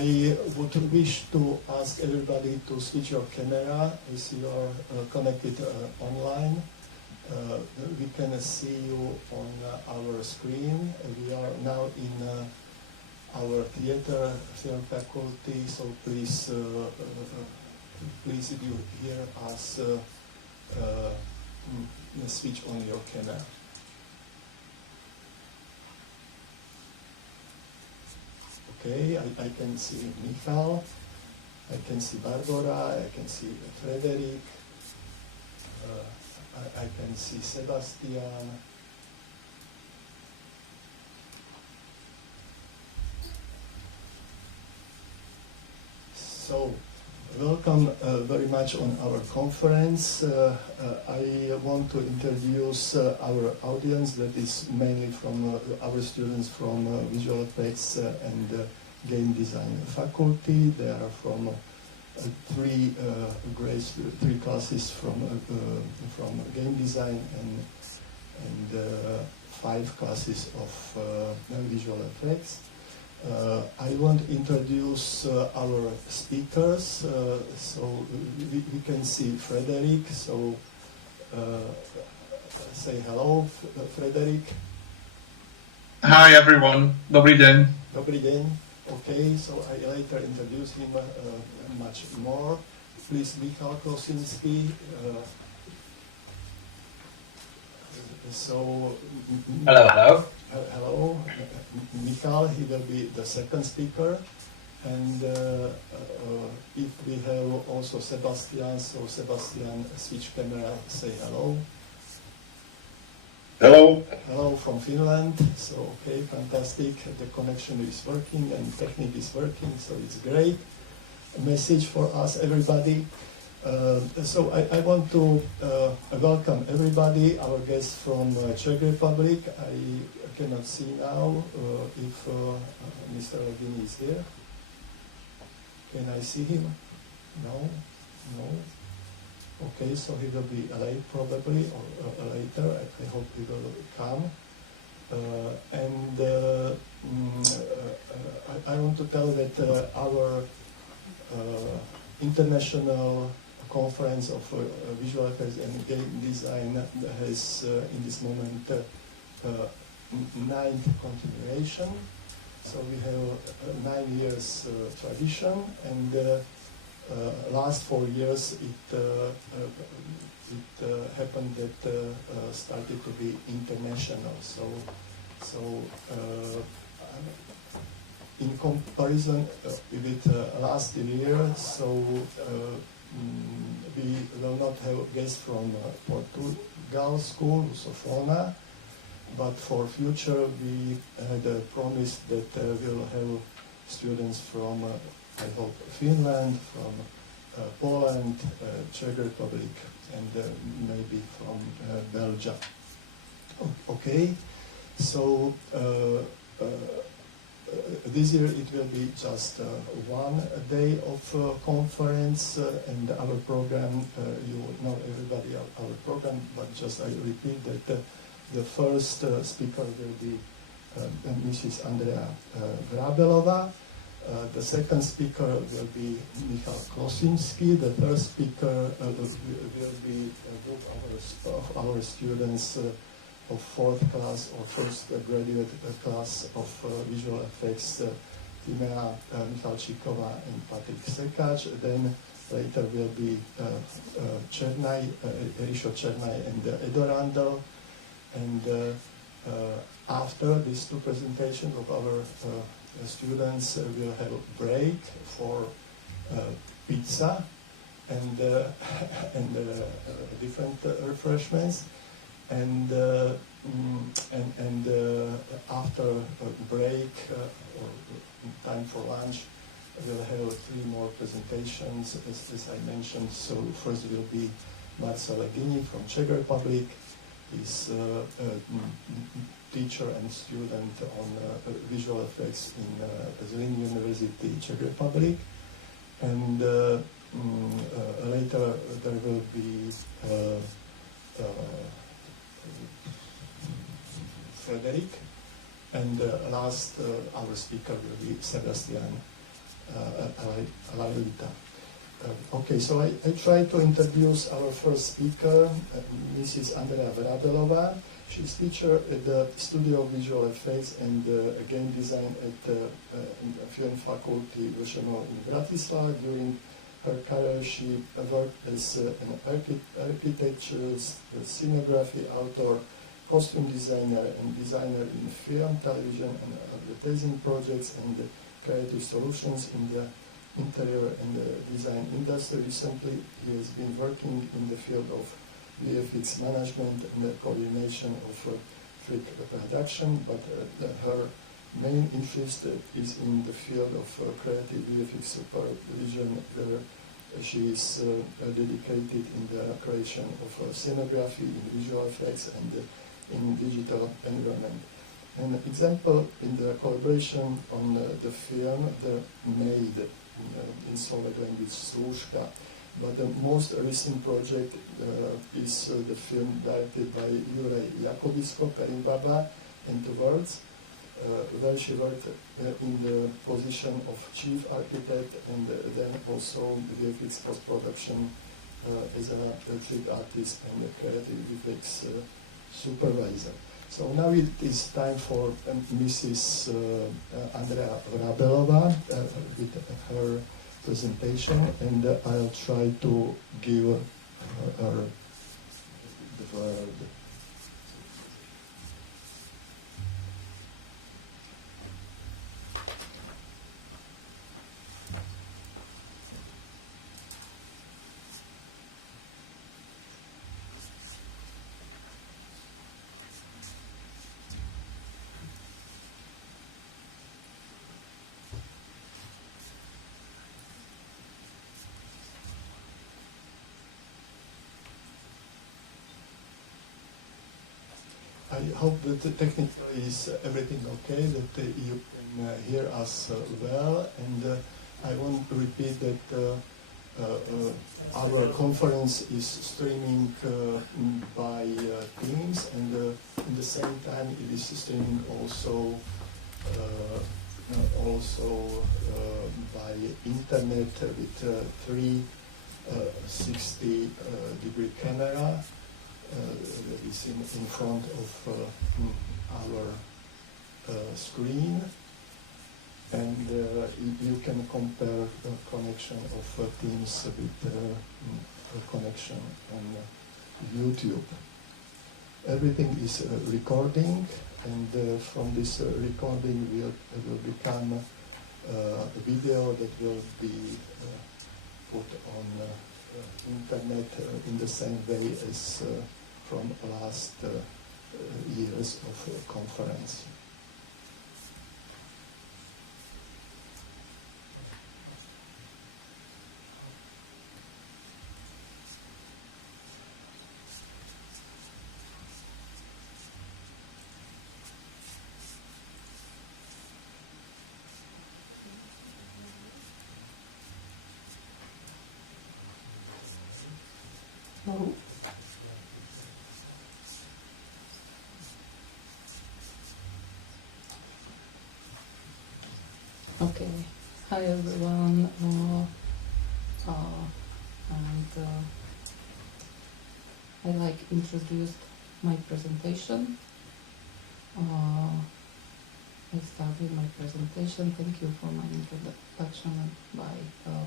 I would wish to ask everybody to switch your camera if you are connected online. We can see you on our screen. We are now in our theater film faculty, so please, please if you hear us, switch on your camera. Okay, I can see Michal, I can see Barbara, I can see Frederick, I can see Sebastian. So, welcome very much on our conference. I want to introduce our audience that is mainly from our students from visual effects and game design faculty. They are from three classes from game design and 5 classes of visual effects. I want to introduce our speakers. So we can see Frederick. So say hello, Frederick. Hi everyone. Dobrý den. Dobrý den. Okay, so I later introduce him much more. Please, Michal Krosinski. So. Hello, hello. Hello, Michal, he will be the second speaker, and if we have also Sebastian, so Sebastian, switch camera, say hello. Hello. Hello from Finland, so okay, fantastic, the connection is working and technique is working, so it's great. A message for us, everybody. So I want to welcome everybody, our guests from Czech Republic. I cannot see now if Mr. Levin is here. Can I see him? No? No? Okay, so he will be late probably, or later. I hope he will come. I want to tell that our international conference of visual effects and game design has in this moment 9th continuation. So we have 9 years tradition, and last 4 years it happened that started to be international. So in comparison with last year, so we will not have guests from Portugal school, Sofona, but for future we had promised that we'll have students from, I hope, Finland, from Poland, Czech Republic, and maybe from Belgium. Okay, so this year it will be just 1 day of conference, and our program, you know everybody our program, but just I repeat that the first speaker will be Mrs. Andrea Vrabelova. The second speaker will be Michal Krosinski. The third speaker will be a group of our students of 4th class or first graduate class of visual effects, Timea Michalčíková and Patrik Sekáč. Then later will be Rišo Černaj and Edo Randl. And after these 2 presentations of our students, we'll have a break for pizza and different refreshments. And after a break or time for lunch, we'll have 3 more presentations, as I mentioned. So first will be Marcel Legini from Czech Republic. He's a teacher and student on visual effects in Zlín University, Czech Republic. And later there will be Frederick, and last our speaker will be Sebastian realita. Okay, so I try to introduce our first speaker, Mrs. Andrea Vrabelova. She's teacher at the Studio of Visual Effects and Game Design at the Film Faculty VŠMO in Bratislava. During her career, she worked as an architecture, scenography author, costume designer, and designer in film, television, and advertising projects and creative solutions in the interior and the design industry. Recently, he has been working in the field of VFX management and the coordination of film production, but her main interest is in the field of creative VFX supervision, where she is dedicated in the creation of scenography, in visual effects, and in digital environment. An example in the collaboration on the film, The Maid, in Slovak language Služka. But the most recent project is the film directed by Juraj Jakobisko, Perimbaba, and Two Worlds, where she worked in the position of chief architect and then also VFX post-production as a lead artist and a creative VFX supervisor. So now it is time for Mrs. Andrea Vrabelova with her presentation, and I'll try to give her the word. I hope that technically is everything okay, that you can hear us well, and I want to repeat that our conference is streaming by Teams, and at the same time it is streaming also by internet with 360 degree camera. That is in front of our screen, and you can compare the connection of Teams with a connection on YouTube. Everything is recording, and from this recording will become a video that will be put on internet in the same way as from last years of conference. Okay, hi everyone, I like introduce my presentation. I start with my presentation. Thank you for my introduction by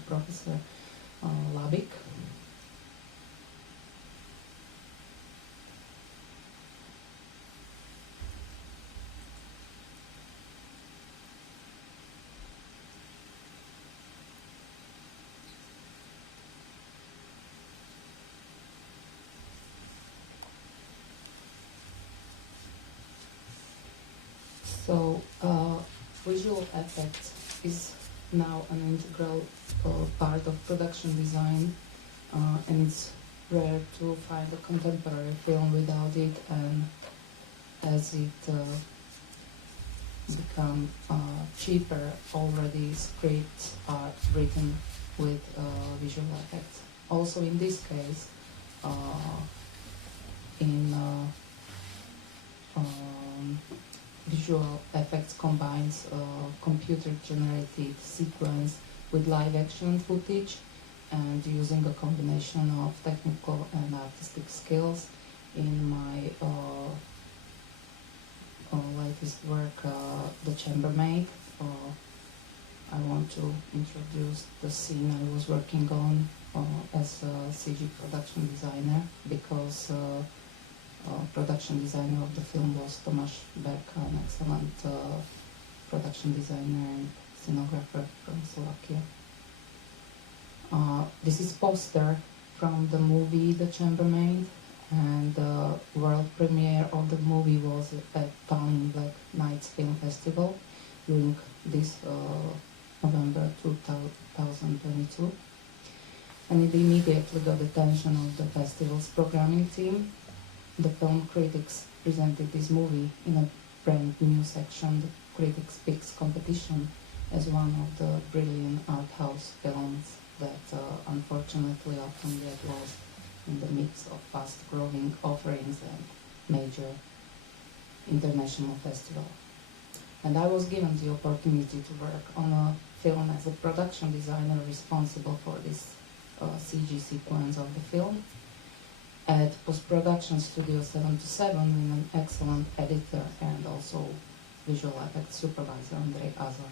Professor Labik. So, visual effects is now an integral part of production design, and it's rare to find a contemporary film without it, and as it become cheaper, already scripts are written with visual effects. Also in this case, visual effects combines computer-generated sequence with live action footage and using a combination of technical and artistic skills in my latest work, The Chambermaid. I want to introduce the scene I was working on as a CG production designer, because production designer of the film was Tomáš Berka, an excellent production designer and scenographer from Slovakia. This is poster from the movie The Chambermaid, and the world premiere of the movie was at Town in Black Nights Film Festival during this November 2022, and it immediately got the attention of the festival's programming team. The film critics presented this movie in a brand new section, the Critics Picks competition, as one of the brilliant art house films that unfortunately often get lost in the mix of fast-growing offerings and major international festival. And I was given the opportunity to work on a film as a production designer responsible for this CG sequence of the film at post-production studio 727 with an excellent editor and also visual effects supervisor, Andrej Azar.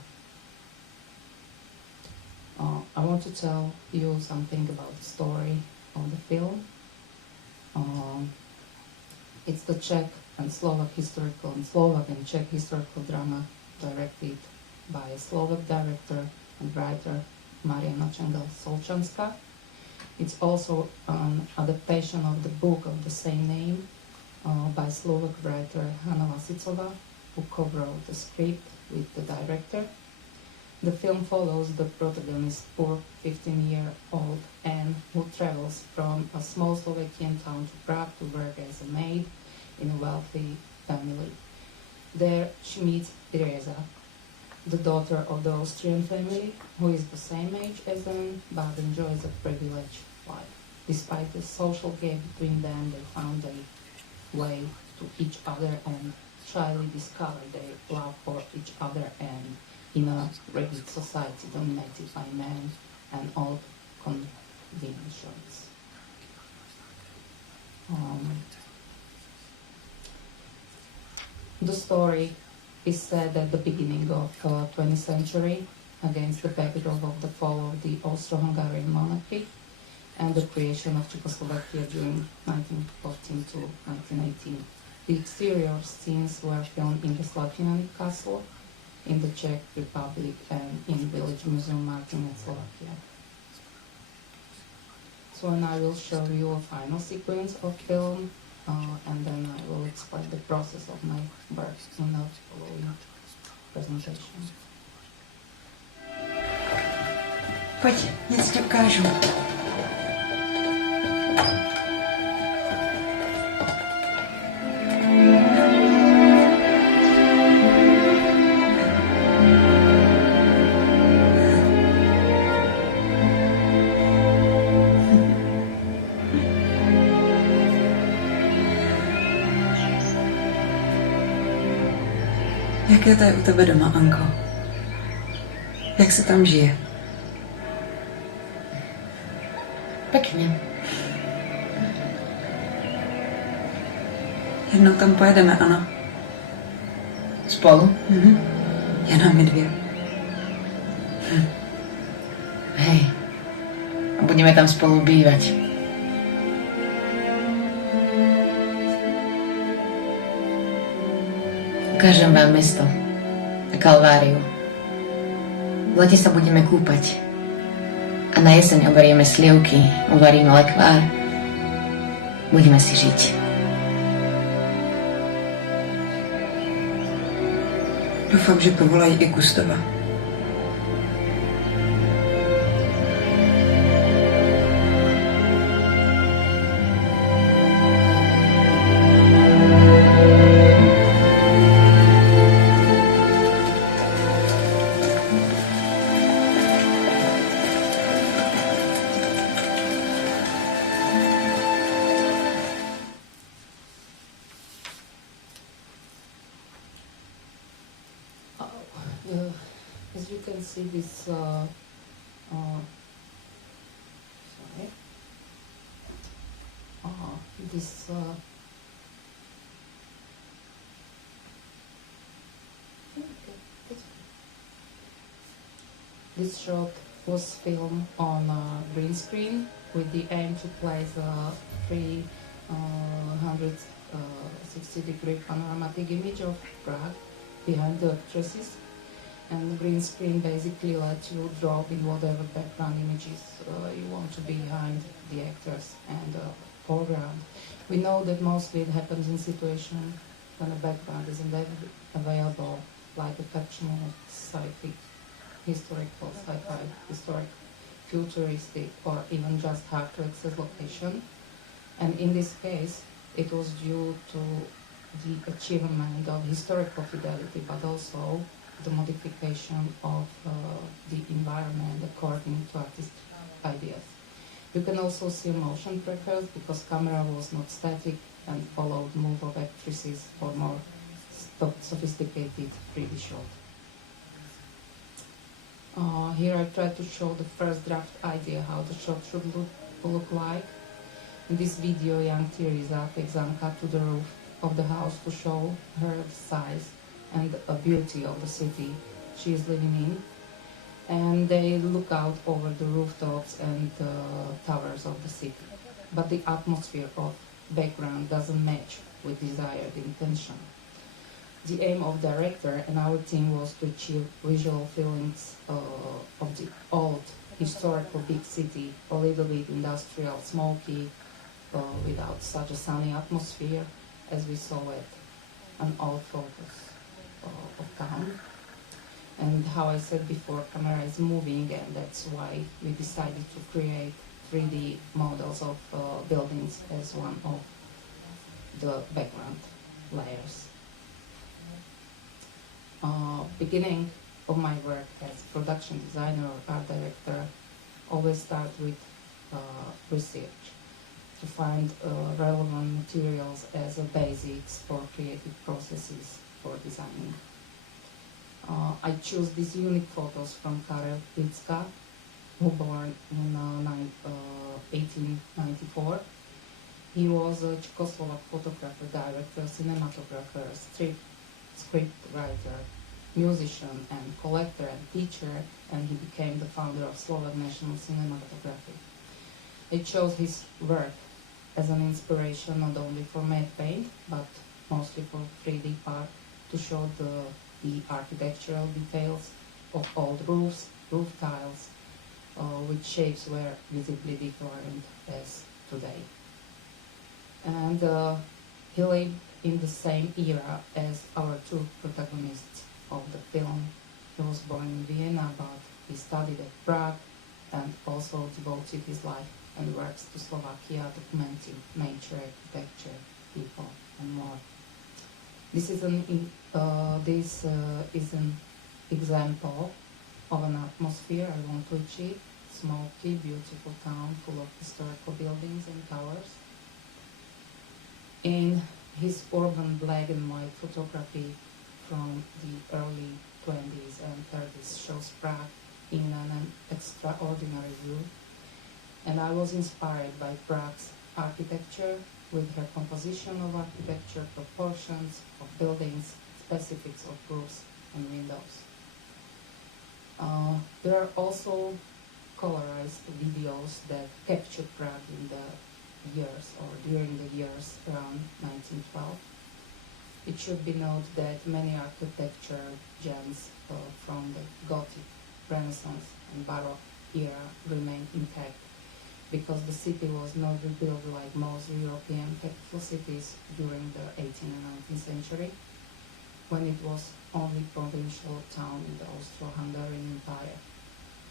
I want to tell you something about the story of the film. It's the Czech and Slovak and Czech historical drama directed by a Slovak director and writer Mariana Čengel-Solčanská. It's also an adaptation of the book of the same name by Slovak writer Hanna Vasicová, who co-wrote the script with the director. The film follows the protagonist, poor 15-year-old Anne, who travels from a small Slovakian town to Prague to work as a maid in a wealthy family. There she meets Teresa, the daughter of the Austrian family, who is the same age as Anne but enjoys a privileged life. Despite the social gap between them, they found a way to each other and shyly discover their love for each other, and in a rigid society dominated by men and old conventions. The story is set at the beginning of 20th century against the backdrop of the fall of the Austro-Hungarian monarchy and the creation of Czechoslovakia during 1914 to 1918. The exterior scenes were filmed in the Slatinany Castle in the Czech Republic and in Village Museum Martin in Slovakia. So now I will show you a final sequence of film, and then I will explain the process of my work in the following presentation. Pojď, něco ti ukážu. Jaké to je u tebe doma, Anko? Jak se tam žije? Pěkně. Jednou tam pojedeme, ano. Spolu? Jenom my dvě. Hej. A budeme tam spolu bývat. Ukážem vám mesto a Kalváriu. V lete sa budeme kúpať. A na jeseň oberieme slievky, uvaríme lekvár. Budeme si žiť. Doufám, že povolají i Gustava. As you can see, this Sorry. This This shot was filmed on green screen with the aim to place a 360-degree panoramic image of Prague behind the actresses. And the green screen basically lets you drop in whatever background images you want to be behind the actors and foreground. We know that mostly it happens in situations when a background isn't available, like a fictional sci-fi, historical, sci-fi, historic, futuristic, or even just hard to access location. And in this case, it was due to the achievement of historical fidelity, but also the modification of the environment according to artistic ideas. You can also see motion trackers because camera was not static and followed move of actresses for more sophisticated 3D shot. Here I try to show the first draft idea how the shot should look like. In this video, young Teresa takes Anka to the roof of the house to show her the size and the beauty of the city she is living in. And they look out over the rooftops and towers of the city. But the atmosphere of background doesn't match with desired intention. The aim of director and our team was to achieve visual feelings of the old historical big city, a little bit industrial, smoky, without such a sunny atmosphere as we saw at an old focus of town. And how I said before, camera is moving, and that's why we decided to create 3D models of buildings as one of the background layers. Beginning of my work as production designer or art director always start with research to find relevant materials as a basics for creative processes for designing. I choose these unique photos from Karel Plitzka, who born in 1894. He was a Czechoslovak photographer, director, cinematographer, script writer, musician and collector and teacher, and he became the founder of Slovak National Cinematography. I chose his work as an inspiration not only for matte paint, but mostly for 3D art to show the architectural details of old roofs, roof tiles, which shapes were visibly different as today. And he lived in the same era as our two protagonists of the film. He was born in Vienna, but he studied at Prague and also devoted his life and works to Slovakia, documenting nature, architecture, people, and more. This is an example of an atmosphere I want to achieve. Smoky, beautiful town full of historical buildings and towers. In his urban black and white photography from the early 20s and 30s shows Prague in an extraordinary view. And I was inspired by Prague's architecture with her composition of architecture, proportions of buildings, specifics of roofs and windows. There are also colorized videos that capture Prague in the years or during the years around 1912. It should be noted that many architecture gems from the Gothic, Renaissance and Baroque era remain intact because the city was not rebuilt like most European capital cities during the 18th and 19th century, when it was only provincial town in the Austro-Hungarian Empire.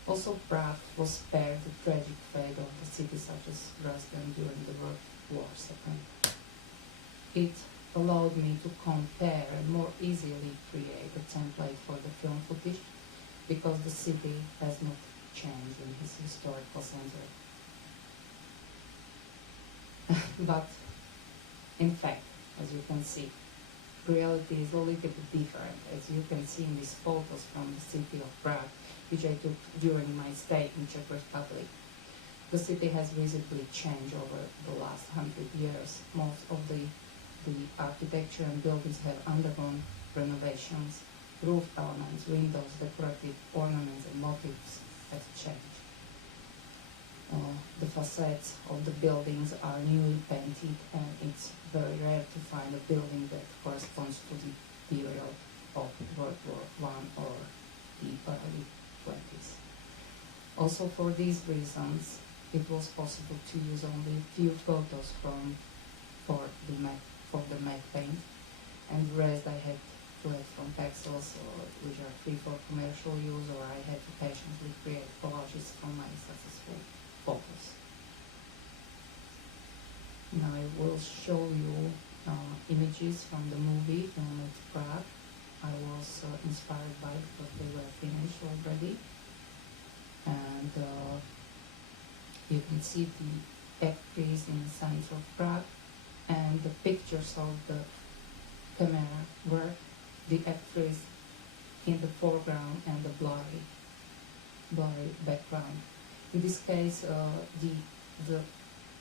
Also, Prague was spared the tragic fate of the cities such as Dresden during the World War II. It allowed me to compare and more easily create a template for the film footage because the city has not changed in its historical center. But in fact, as you can see, reality is a little bit different, as you can see in these photos from the city of Prague, which I took during my stay in Czech Republic. The city has visibly changed over the last 100 years. Most of the architecture and buildings have undergone renovations. Roof elements, windows, decorative ornaments and motifs have changed. The facades of the buildings are newly painted, and it's very rare to find a building that corresponds to the period of World War I or the early 20s. Also, for these reasons, it was possible to use only a few photos for the matte paint, and the rest I had to have from pixels, which are free for commercial use, or I had to patiently create collages from my successful photos. Now I will show you images from the movie filmed at Prague. I was inspired by because they were finished already, and you can see the actors in the center of Prague, and the pictures of the camera were the actress in the foreground and the blurry background. In this case, the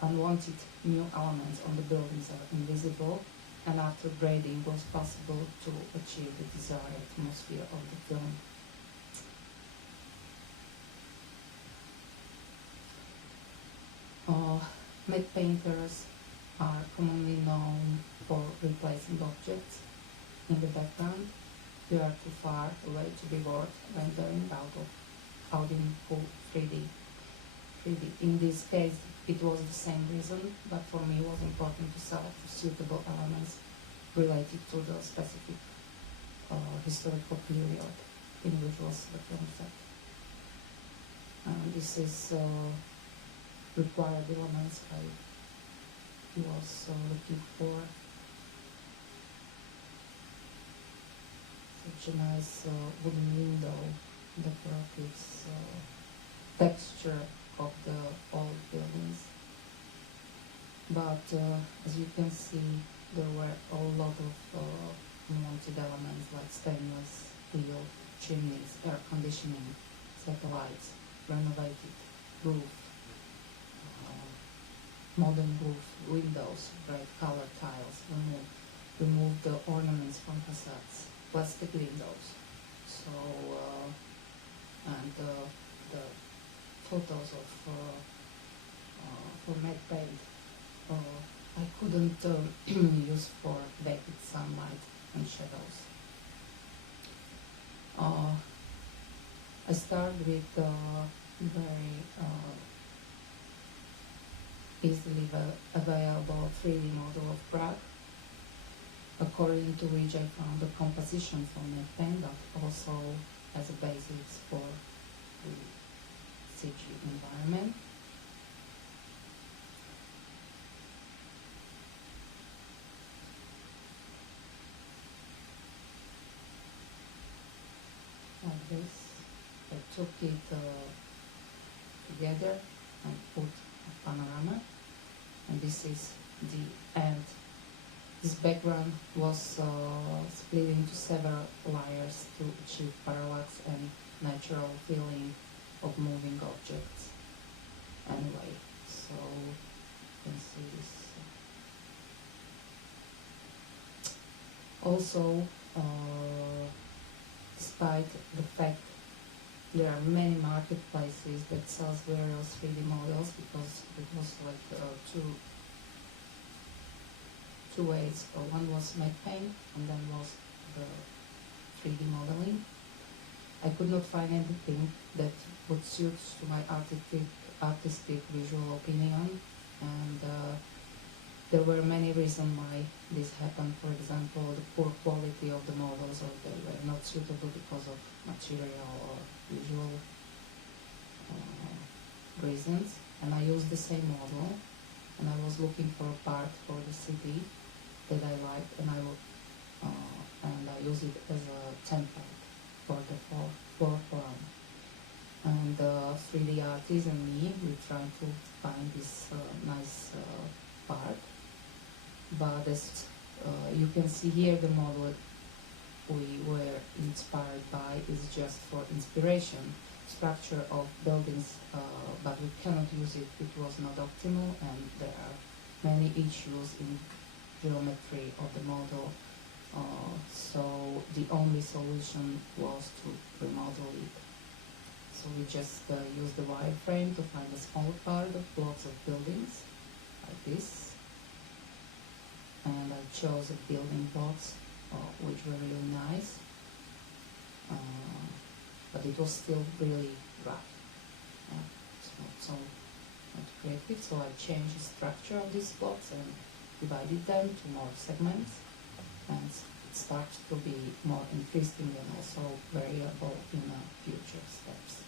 unwanted new elements on the buildings are invisible, and after grading was possible to achieve the desired atmosphere of the film. Matte painters are commonly known for replacing objects in the background. They are too far away to be worth rendering out in full 3D. In this case, it was the same reason, but for me it was important to select suitable elements related to the specific historical period in which was the film set. This is required elements I was looking for. Such a nice wooden window, decorative texture of the old buildings. But as you can see, there were a lot of unwanted elements like stainless steel, chimneys, air conditioning, satellites, renovated roof, modern roof, windows, bright color tiles, remove the ornaments from facades, plastic windows. So, and the photos of for matte paint I couldn't use for vapid sunlight and shadows. I start with very easily available 3D model of Prague, according to which I found the composition for matte paint, but also as a basis for the CG environment. Like this, I took it together and put a panorama, and this is the end. This background was split into several layers to achieve parallax and natural feeling of moving objects. Anyway, so you can see this. Also, despite the fact there are many marketplaces that sells various 3D models, because it was like two ways. One was matte paint, and then was the 3D modeling. I could not find anything that would suit to my artistic visual opinion, and there were many reasons why this happened. For example, the poor quality of the models, or they were not suitable because of material or visual reasons. And I used the same model, and I was looking for a part for the city that I liked, and I used it as a template for the floor plan. And the 3D artist and me, we tried to find this nice part. But as You can see here the model we were inspired by is just for inspiration, structure of buildings, but we cannot use it. It was not optimal, and there are many issues in geometry of the model. So the only solution was to remodel it. So we just used the wireframe to find a small part of blocks of buildings, like this. And I chose a building blocks which were really nice, but it was still really rough. It's not so not creative, so I changed the structure of these blocks and divided them to more segments, and it starts to be more interesting and also variable in future steps.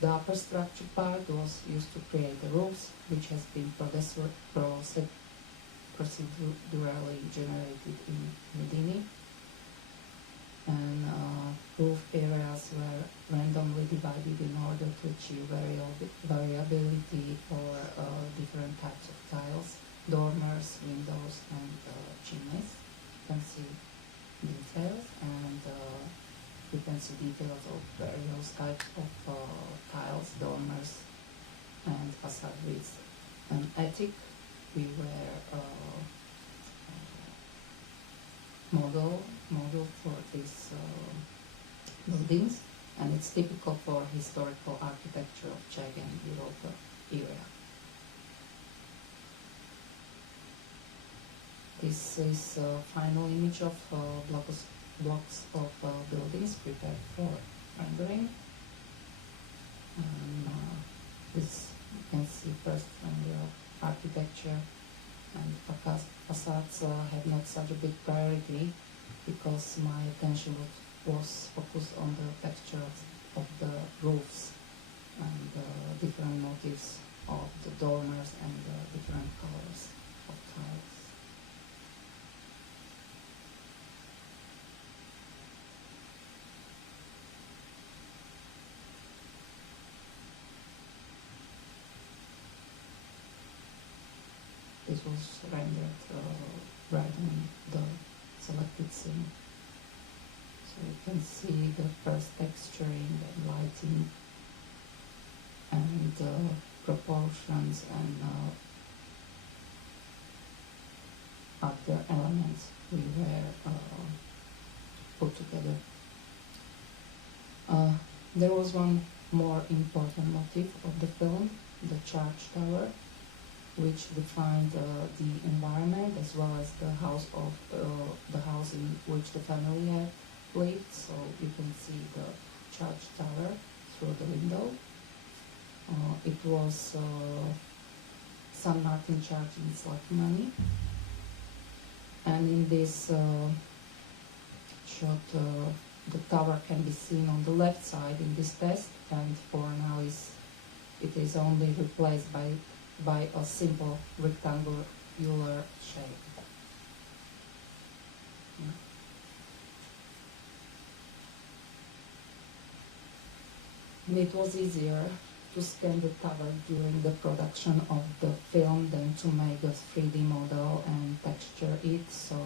The upper structure part was used to create the roofs, which has been procedurally generated in Houdini, and roof areas were randomly divided in order to achieve variability for different types of tiles, dormers, windows, and chimneys. You can see details, and you can see details of various types of tiles, dormers, and facade width. And attic, we were model for these buildings, and it's typical for historical architecture of Czech and Europe area. This is a final image of blocks of buildings prepared for rendering. And this you can see first from the architecture, and facades had not such a big priority because my attention was focused on the texture of the roofs and different motifs of the dormers and different colors of tiles. This was rendered right in the selected scene. So you can see the first texturing and lighting and proportions and other elements we were put together. There was one more important motif of the film, the church tower, which defined the environment as well as the house in which the family had lived. So you can see the church tower through the window. It was San Martin Church in Slatmany, and in this shot the tower can be seen on the left side in this test, and for now it is only replaced by a simple rectangular shape. And it was easier to scan the tower during the production of the film than to make a 3D model and texture it, so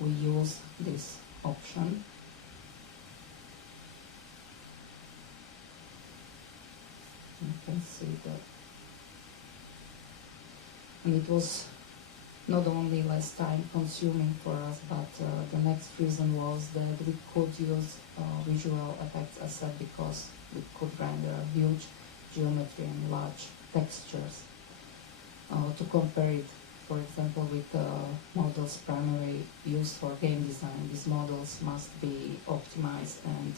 we use this option. You can see that. And it was not only less time consuming for us, but the next reason was that we could use visual effects, as said, because we could render huge geometry and large textures. To compare it, for example, with models primarily used for game design, these models must be optimized and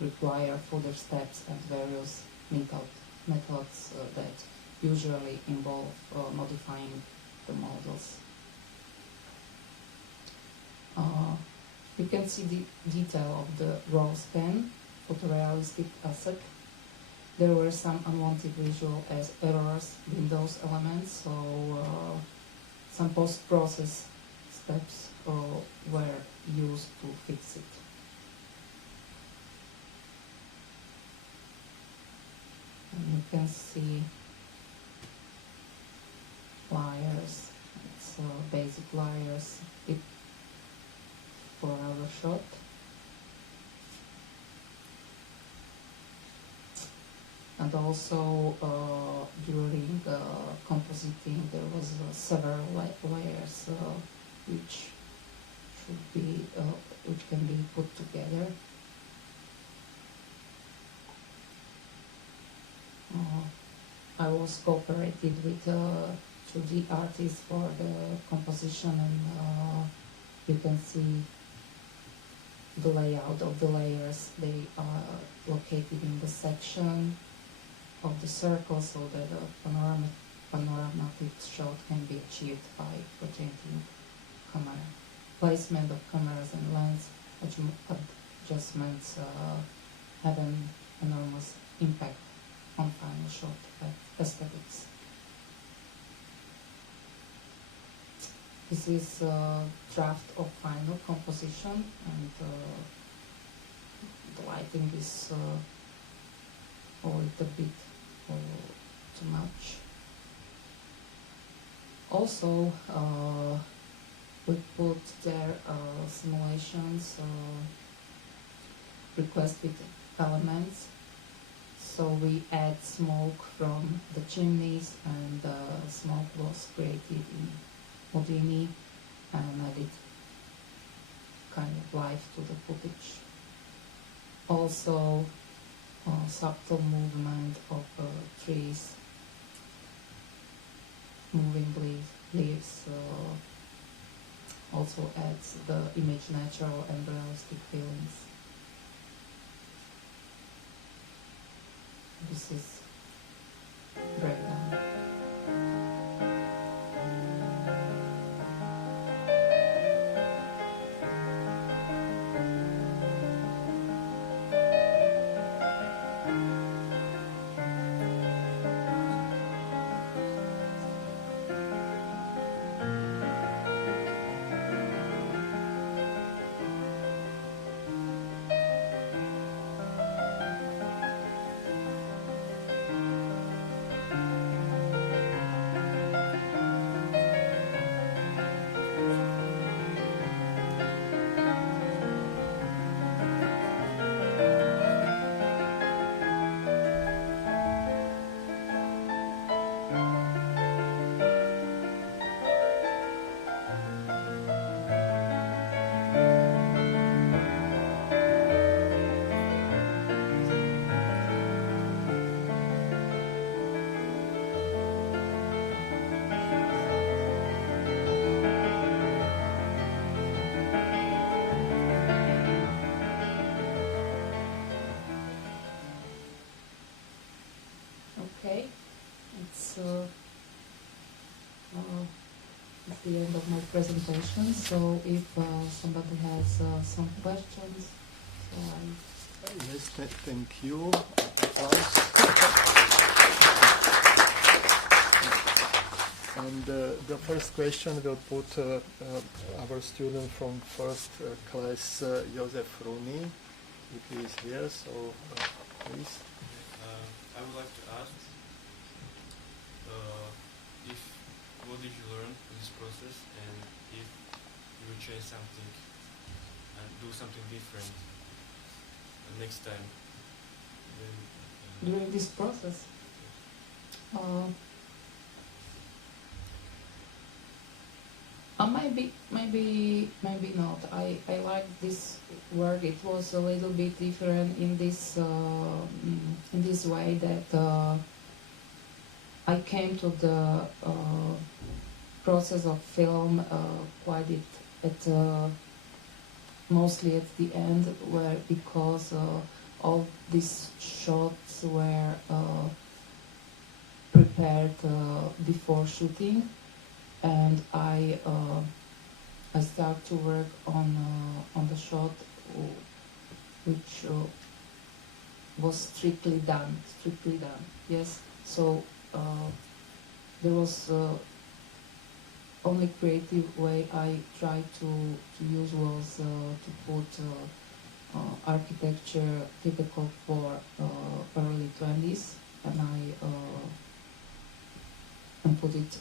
require further steps and various methods that usually involve modifying the models. You can see the detail of the raw scan, photorealistic asset. There were some unwanted visual errors in those elements, so some post-process steps were used to fix it. And you can see wires. It's basic layers for our shot. And also during compositing there was several layers which should be which can be put together. I was cooperated with 2D artists for the composition, and you can see the layout of the layers. They are located in the section of the circle so that a panoramatic shot can be achieved by rotating camera. Placement of cameras and lens adjustments have an enormous impact on final shot aesthetics. This is a draft of final composition, and the lighting is a little bit too much. Also, we put there simulations, requested elements. So we add smoke from the chimneys, and smoke was created in Houdini and added kind of life to the footage. Also, subtle movement of trees, moving leaves also adds the image natural and realistic feelings. This is breakdown. Okay, it's at the end of my presentation. So if somebody has some questions, so Yes, thank you. And the first question will put our student from first class, Josef Runi, if he is here. So please. I would like to ask if what did you learn in this process, and if you would change something and do something different next time. during this process, maybe not. I like this work. It was a little bit different in this way that I came to the process of film quite mostly at the end, where because all these shots were prepared before shooting, and I start to work on the shot which was strictly done. Yes, so there was only creative way I tried to use was to put architecture typical for early 20s, and I and put it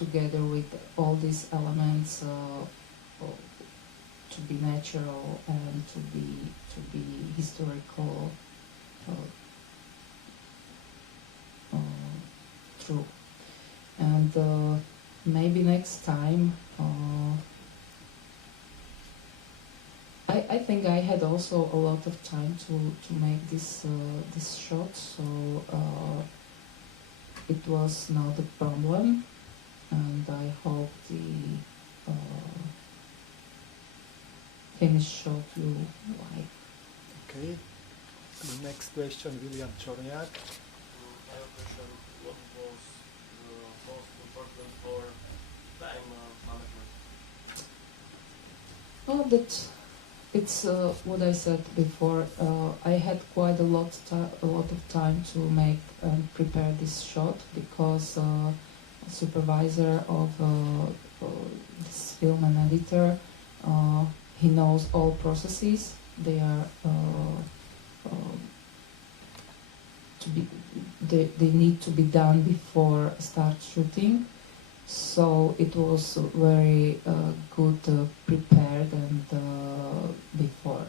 together with all these elements to be natural and to be historical, true. And maybe next time. I think I had also a lot of time to make this shot, so it was not a problem, and I hope the finished shot you like. Okay. The next question, William Czorniak. I have a question. What was the most important for time management? Oh, that it's what I said before. I had quite a lot of time to make and prepare this shot because a supervisor of this film and editor, he knows all processes. They are they need to be done before start shooting. So it was very good prepared and before.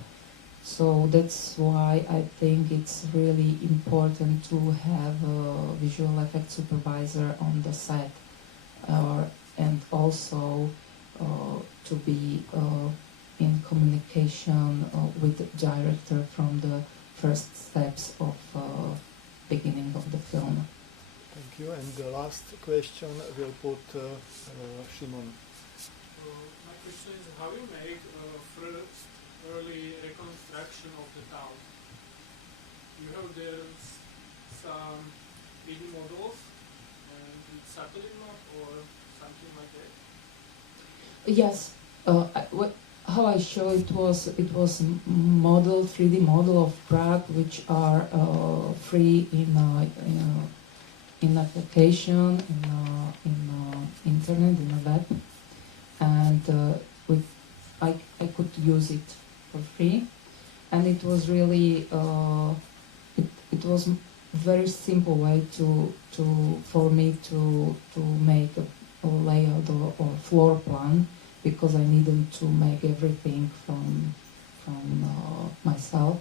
So that's why I think it's really important to have a visual effects supervisor on the set, and also to be in communication with the director from the first steps of beginning of the film. Thank you. And the last question will put Shimon. My question is how you make first early reconstruction of the town. You have there some 3D models and satellite map or something like that? Yes. How I show it was model 3D model of Prague, which are free in application, in internet, in the web, and I could use it for free, and it was really it was very simple way for me to make a layout or floor plan, because I needed to make everything from myself,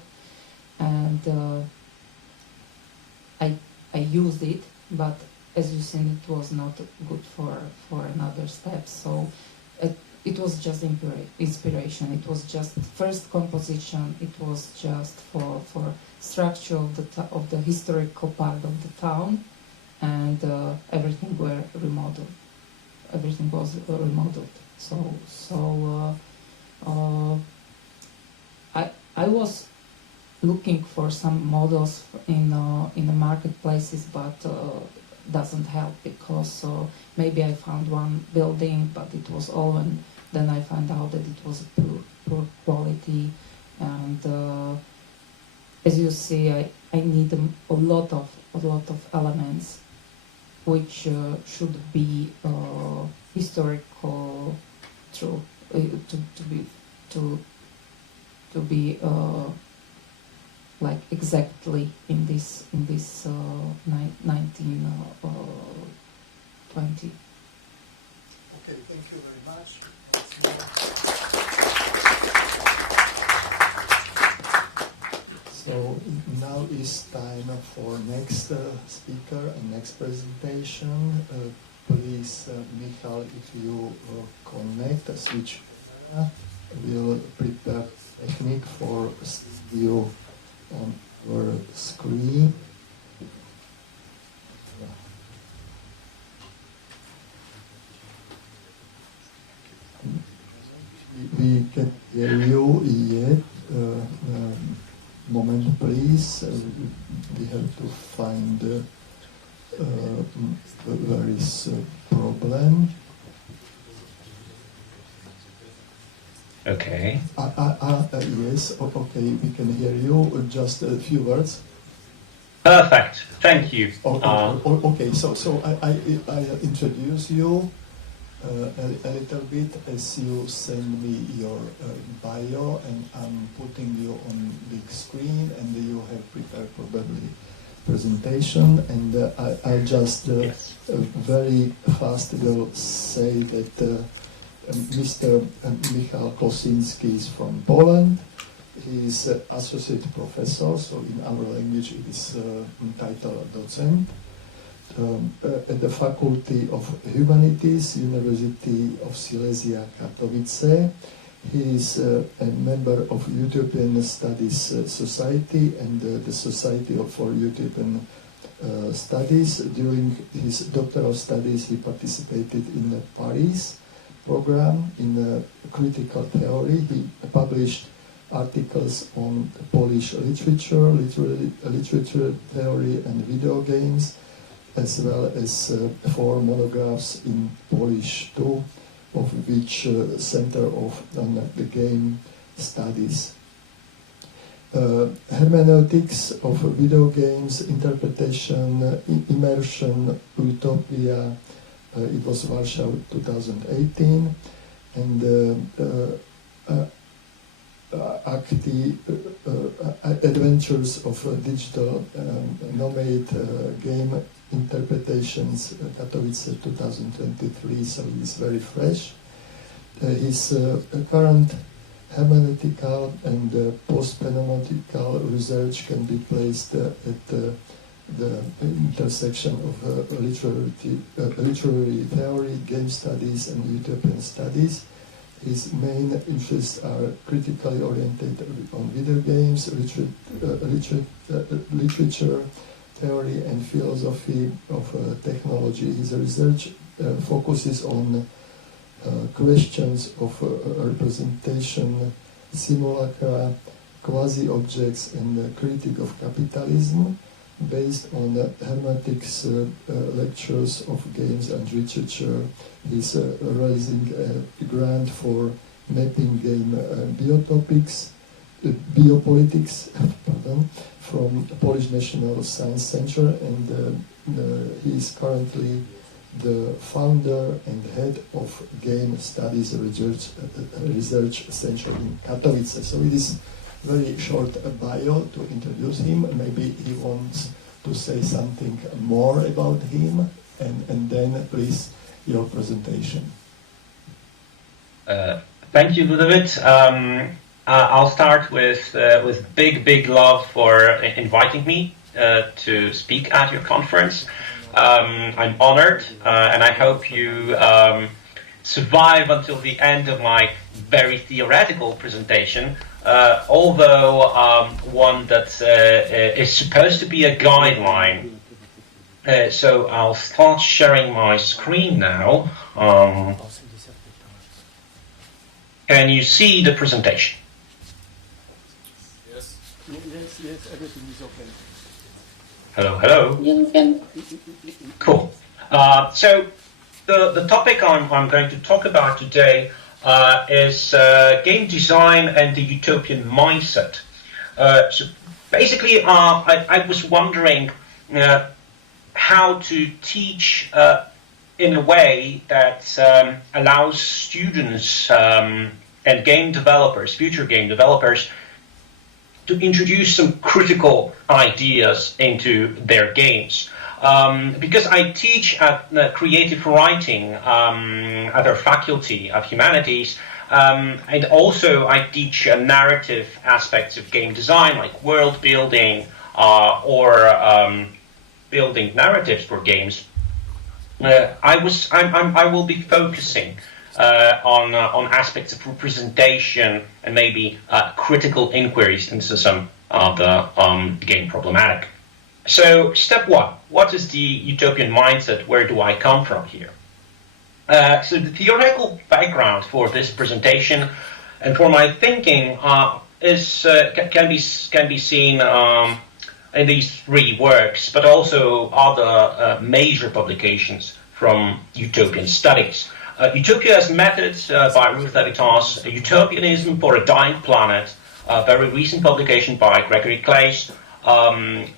and I used it, but as you said, it was not good for another step. So it was just inspiration. It was just first composition. It was just for structure of the historical part of the town, and everything were remodeled. Everything was remodeled. So I was looking for some models in the marketplaces, but doesn't help, because maybe I found one building, but it was all, and then I found out that it was poor quality, and as you see, I need a lot of elements which should be historical, true, to be like exactly in this 1920. Okay, thank you very much. So now is time for next speaker and next presentation. Please, Michal, if you connect, switch, we'll prepare technique for studio on our screen. We can hear you yet. Moment, please. We have to find where is problem. Okay. Yes, okay, we can hear you. Just a few words. Perfect. Thank you. Okay, so I introduce you a little bit as you send me your bio, and I'm putting you on big screen, and you have prepared probably presentation, and I'll just Yes. very fast will say that Mr. Michal Kosinski is from Poland. He is associate professor, so in our language it is titled docent. At the Faculty of Humanities, University of Silesia, Katowice. He is a member of Utopian Studies Society and the Society for Utopian Studies. During his doctoral studies, he participated in the Paris program in critical theory. He published articles on Polish literature, literature theory, and video games, as well as 4 monographs in Polish too, of which center on the game studies. Hermeneutics of video games, interpretation, immersion, utopia. It was Warsaw 2018, and adventures of digital nomad game interpretations, Katowice 2023, so it is very fresh. His current hermeneutical and post-phenomenological research can be placed at the intersection of literary theory, game studies, and utopian studies. His main interests are critically oriented on video games, literature, theory, and philosophy of technology. His research focuses on questions of representation, simulacra, quasi-objects, and critique of capitalism, based on hermeneutics lectures of games and literature. He's raising a grant for mapping game biopolitics from Polish National Science Center, and he is currently the founder and head of Game Studies Research Center in Katowice. So it is very short bio to introduce him. Maybe he wants to say something more about him, and then please your presentation. Thank you, Ludovic. I'll start with big love for inviting me to speak at your conference. I'm honored, and I hope you survive until the end of my very theoretical presentation, although one that is supposed to be a guideline. So I'll start sharing my screen now. Can you see the presentation? Yes. Yes, everything is open. Hello. Cool. So the topic I'm going to talk about today is game design and the utopian mindset. So basically, I was wondering how to teach in a way that allows students and game developers, future game developers, to introduce some critical ideas into their games. Because I teach at creative writing at our faculty of humanities, and also I teach narrative aspects of game design, like world building or building narratives for games. I will be focusing on aspects of representation and maybe critical inquiries into some of the game problematic. So, step one, what is the utopian mindset? Where do I come from here? So the theoretical background for this presentation and for my thinking can be seen in these 3 works, but also other major publications from utopian studies. Utopia as Methods by Ruth Levitas, Utopianism for a Dying Planet, a very recent publication by Gregory Claes, the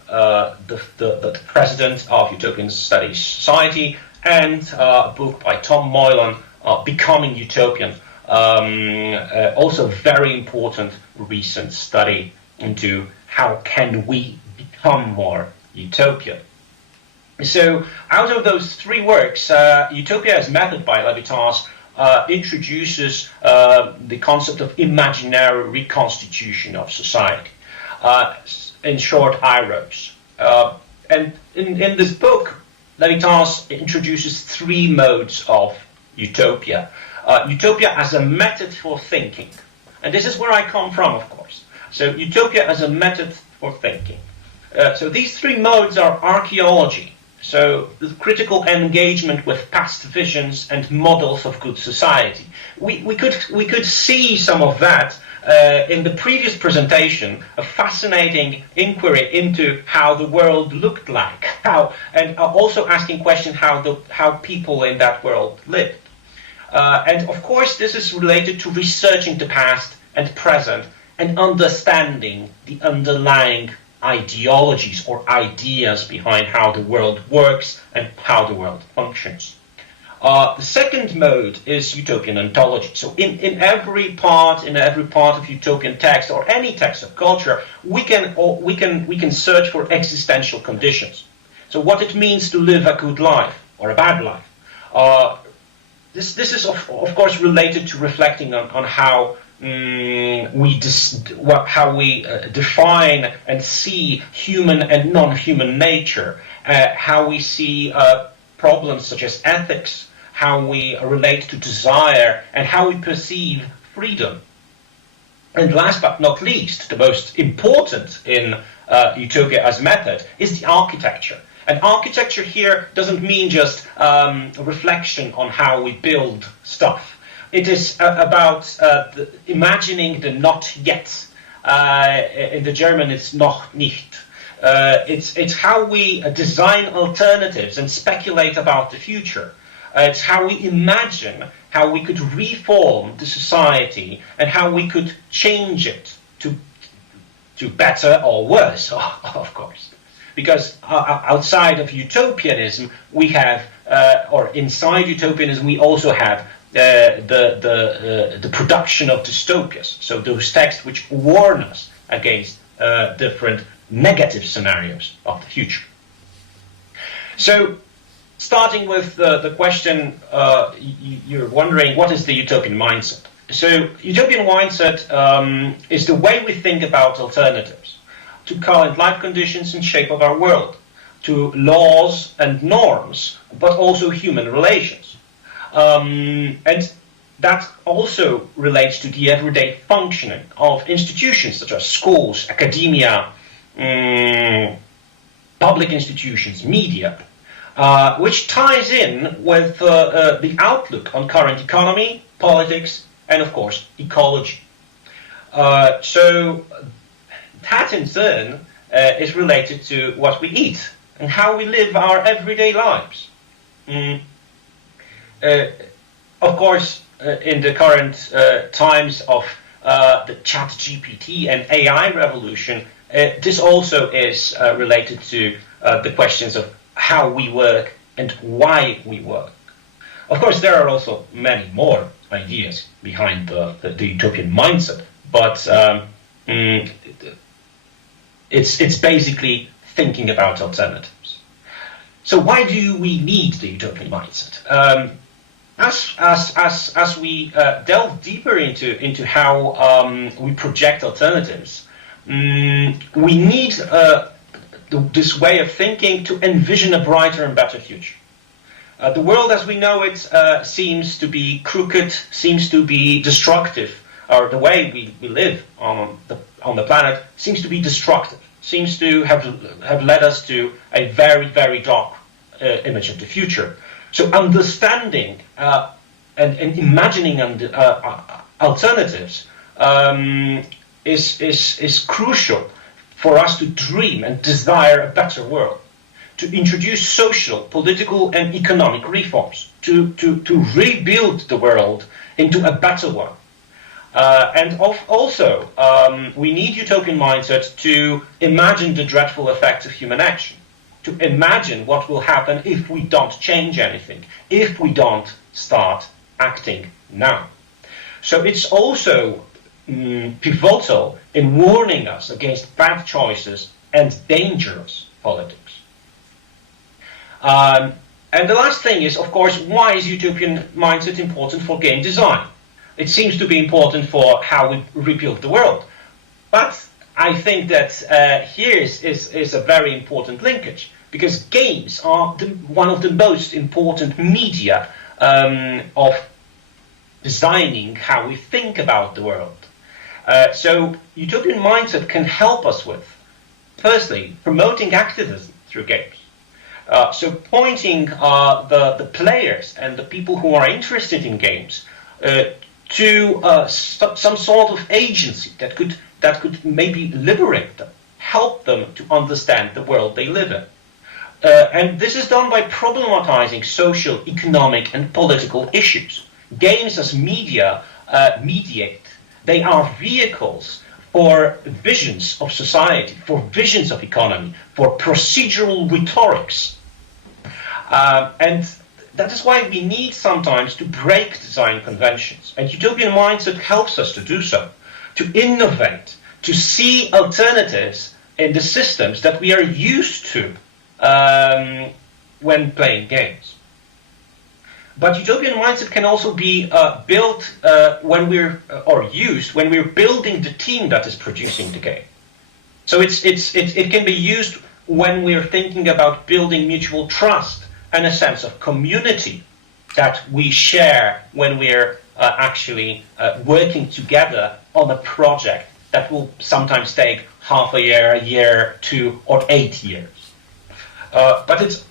president of Utopian Studies Society, and a book by Tom Moylan, Becoming Utopian, also very important recent study into how can we become more utopia. So out of those three works, Utopia as Method by Levitas introduces the concept of imaginary reconstitution of society. In short, IROS. And in this book, Levitas introduces three modes of utopia. Utopia as a method for thinking. And this is where I come from, of course. So utopia as a method for thinking. So these three modes are archaeology, so the critical engagement with past visions and models of good society. We could see some of that in the previous presentation, a fascinating inquiry into how the world looked like, and also asking questions how people in that world lived. And of course, this is related to researching the past and present and understanding the underlying ideologies or ideas behind how the world works and how the world functions. The second mode is utopian ontology. So in every part of utopian text or any text of culture, we can search for existential conditions. So what it means to live a good life or a bad life. This is of course related to reflecting on how we define and see human and non-human nature, how we see problems such as ethics, how we relate to desire, and how we perceive freedom. And last but not least, the most important in Utopia as method is the architecture. And architecture here doesn't mean just a reflection on how we build stuff. It is about imagining the not yet. In the German, it's noch nicht. It's how we design alternatives and speculate about the future. It's how we imagine how we could reform the society and how we could change it to better or worse, of course. Because outside of utopianism, we have, or inside utopianism, we also have the production of dystopias. So those texts which warn us against different negative scenarios of the future. So, starting with the question, you're wondering, what is the utopian mindset? So, utopian mindset is the way we think about alternatives to current life conditions and shape of our world, to laws and norms, but also human relations. And that also relates to the everyday functioning of institutions such as schools, academia, public institutions, media, which ties in with the outlook on current economy, politics, and of course, ecology. So that in turn is related to what we eat and how we live our everyday lives. Of course, in the current times of the ChatGPT and AI revolution, this also is related to the questions of how we work and why we work. Of course, there are also many more ideas behind the utopian mindset, but it's basically thinking about alternatives. So why do we need the utopian mindset? As we delve deeper into how we project alternatives, we need this way of thinking to envision a brighter and better future. The world as we know it seems to be crooked, seems to be destructive, or the way we live on the planet seems to be destructive, seems to have led us to a very, very dark image of the future. So understanding and imagining alternatives is crucial for us to dream and desire a better world, to introduce social, political, and economic reforms, to rebuild the world into a better one. And also, we need utopian mindset to imagine the dreadful effects of human action, to imagine what will happen if we don't change anything, if we don't start acting now. So it's also pivotal in warning us against bad choices and dangerous politics. And the last thing is, of course, why is utopian mindset important for game design? It seems to be important for how we rebuild the world. But I think that here is a very important linkage, because games are one of the most important media of designing how we think about the world. So utopian mindset can help us with, firstly, promoting activism through games. So pointing the players and the people who are interested in games to some sort of agency that could maybe liberate them, help them to understand the world they live in. And this is done by problematizing social, economic, and political issues. Games as media mediate. They are vehicles for visions of society, for visions of economy, for procedural rhetorics. And that is why we need sometimes to break design conventions. And utopian mindset helps us to do so, to innovate, to see alternatives in the systems that we are used to when playing games. But utopian mindset can also be built or used when we're building the team that is producing the game. So it can be used when we're thinking about building mutual trust and a sense of community that we share when we're actually working together on a project that will sometimes take half a year, 2 or 8 years. But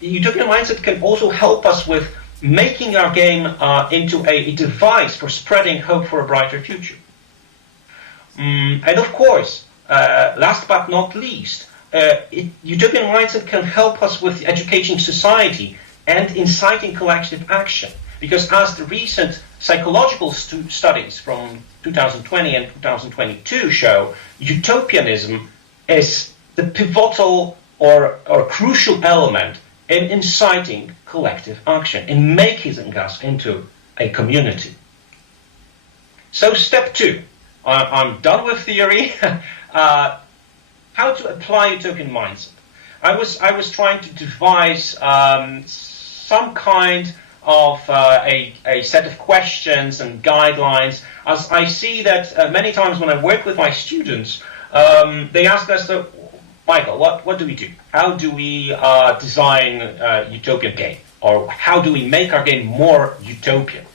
utopian mindset can also help us with making our game into a device for spreading hope for a brighter future. And of course, last but not least, utopian mindset can help us with educating society and inciting collective action. Because as the recent psychological studies from 2020 and 2022 show, utopianism is the pivotal or crucial element in inciting collective action, in making us into a community. So step 2, I'm done with theory. How to apply utopian mindset. I was trying to devise some kind of a set of questions and guidelines, as I see that many times when I work with my students, they ask us, Michael, what do we do? How do we design a utopian game? Or how do we make our game more utopian?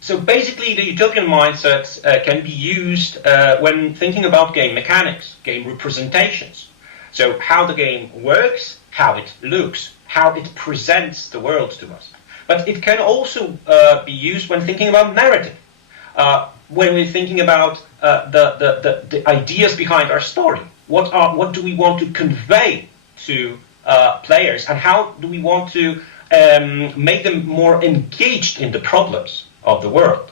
So basically, the utopian mindset can be used when thinking about game mechanics, game representations. So how the game works, how it looks, how it presents the world to us. But it can also be used when thinking about narrative, when we're thinking about the ideas behind our story. What do we want to convey to players, and how do we want to make them more engaged in the problems of the world?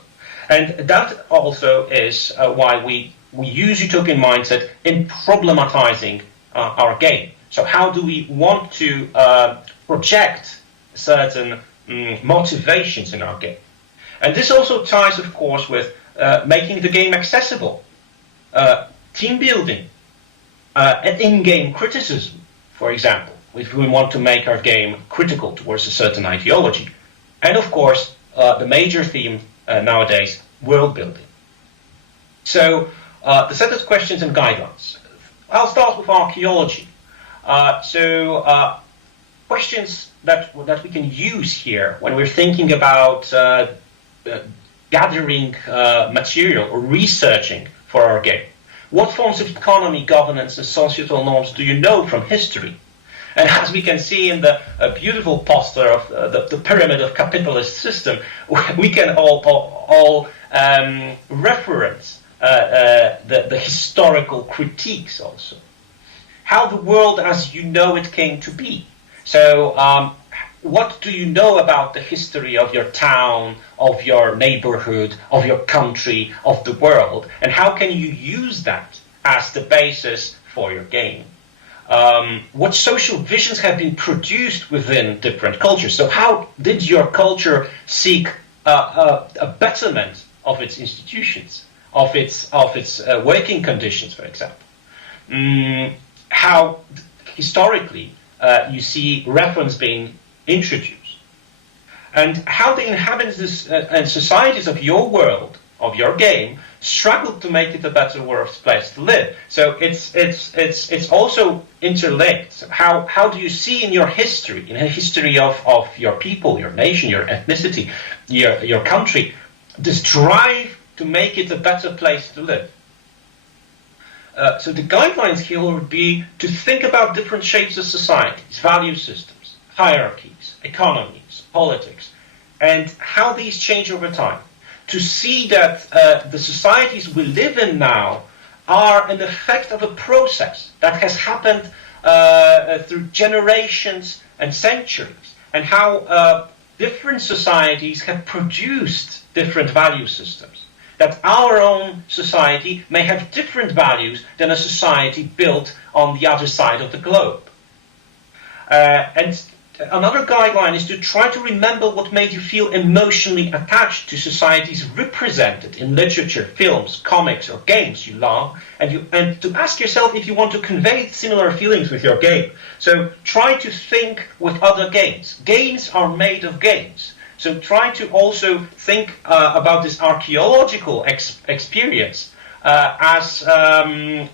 And that also is why we use utopian mindset in problematizing our game. So how do we want to project certain motivations in our game? And this also ties, of course, with making the game accessible, team building, and in-game criticism, for example, if we want to make our game critical towards a certain ideology. And of course, the major theme nowadays, world building. So, the set of questions and guidelines. I'll start with archaeology. Questions that we can use here when we're thinking about gathering material or researching for our game. What forms of economy, governance, and societal norms do you know from history? And as we can see in the beautiful poster of the pyramid of capitalist system, we can all reference the historical critiques also. How the world as you know it came to be. So what do you know about the history of your town, of your neighborhood, of your country, of the world? And how can you use that as the basis for your game? What social visions have been produced within different cultures? So how did your culture seek a betterment of its institutions, of its working conditions, for example? How historically you see reference being introduced. And how the inhabitants and societies of your world, of your game, struggle to make it a better workplace to live. So it's also interlinked. So how do you see in your history, in the history of your people, your nation, your ethnicity, your country, this drive to make it a better place to live? So the guidelines here would be to think about different shapes of societies, value systems, hierarchies, economies, politics, and how these change over time. To see that the societies we live in now are an effect of a process that has happened through generations and centuries, and how different societies have produced different value systems. That our own society may have different values than a society built on the other side of the globe. And another guideline is to try to remember what made you feel emotionally attached to societies represented in literature, films, comics, or games you love, and to ask yourself if you want to convey similar feelings with your game. So try to think with other games. Games are made of games. So try to also think about this archaeological experience as a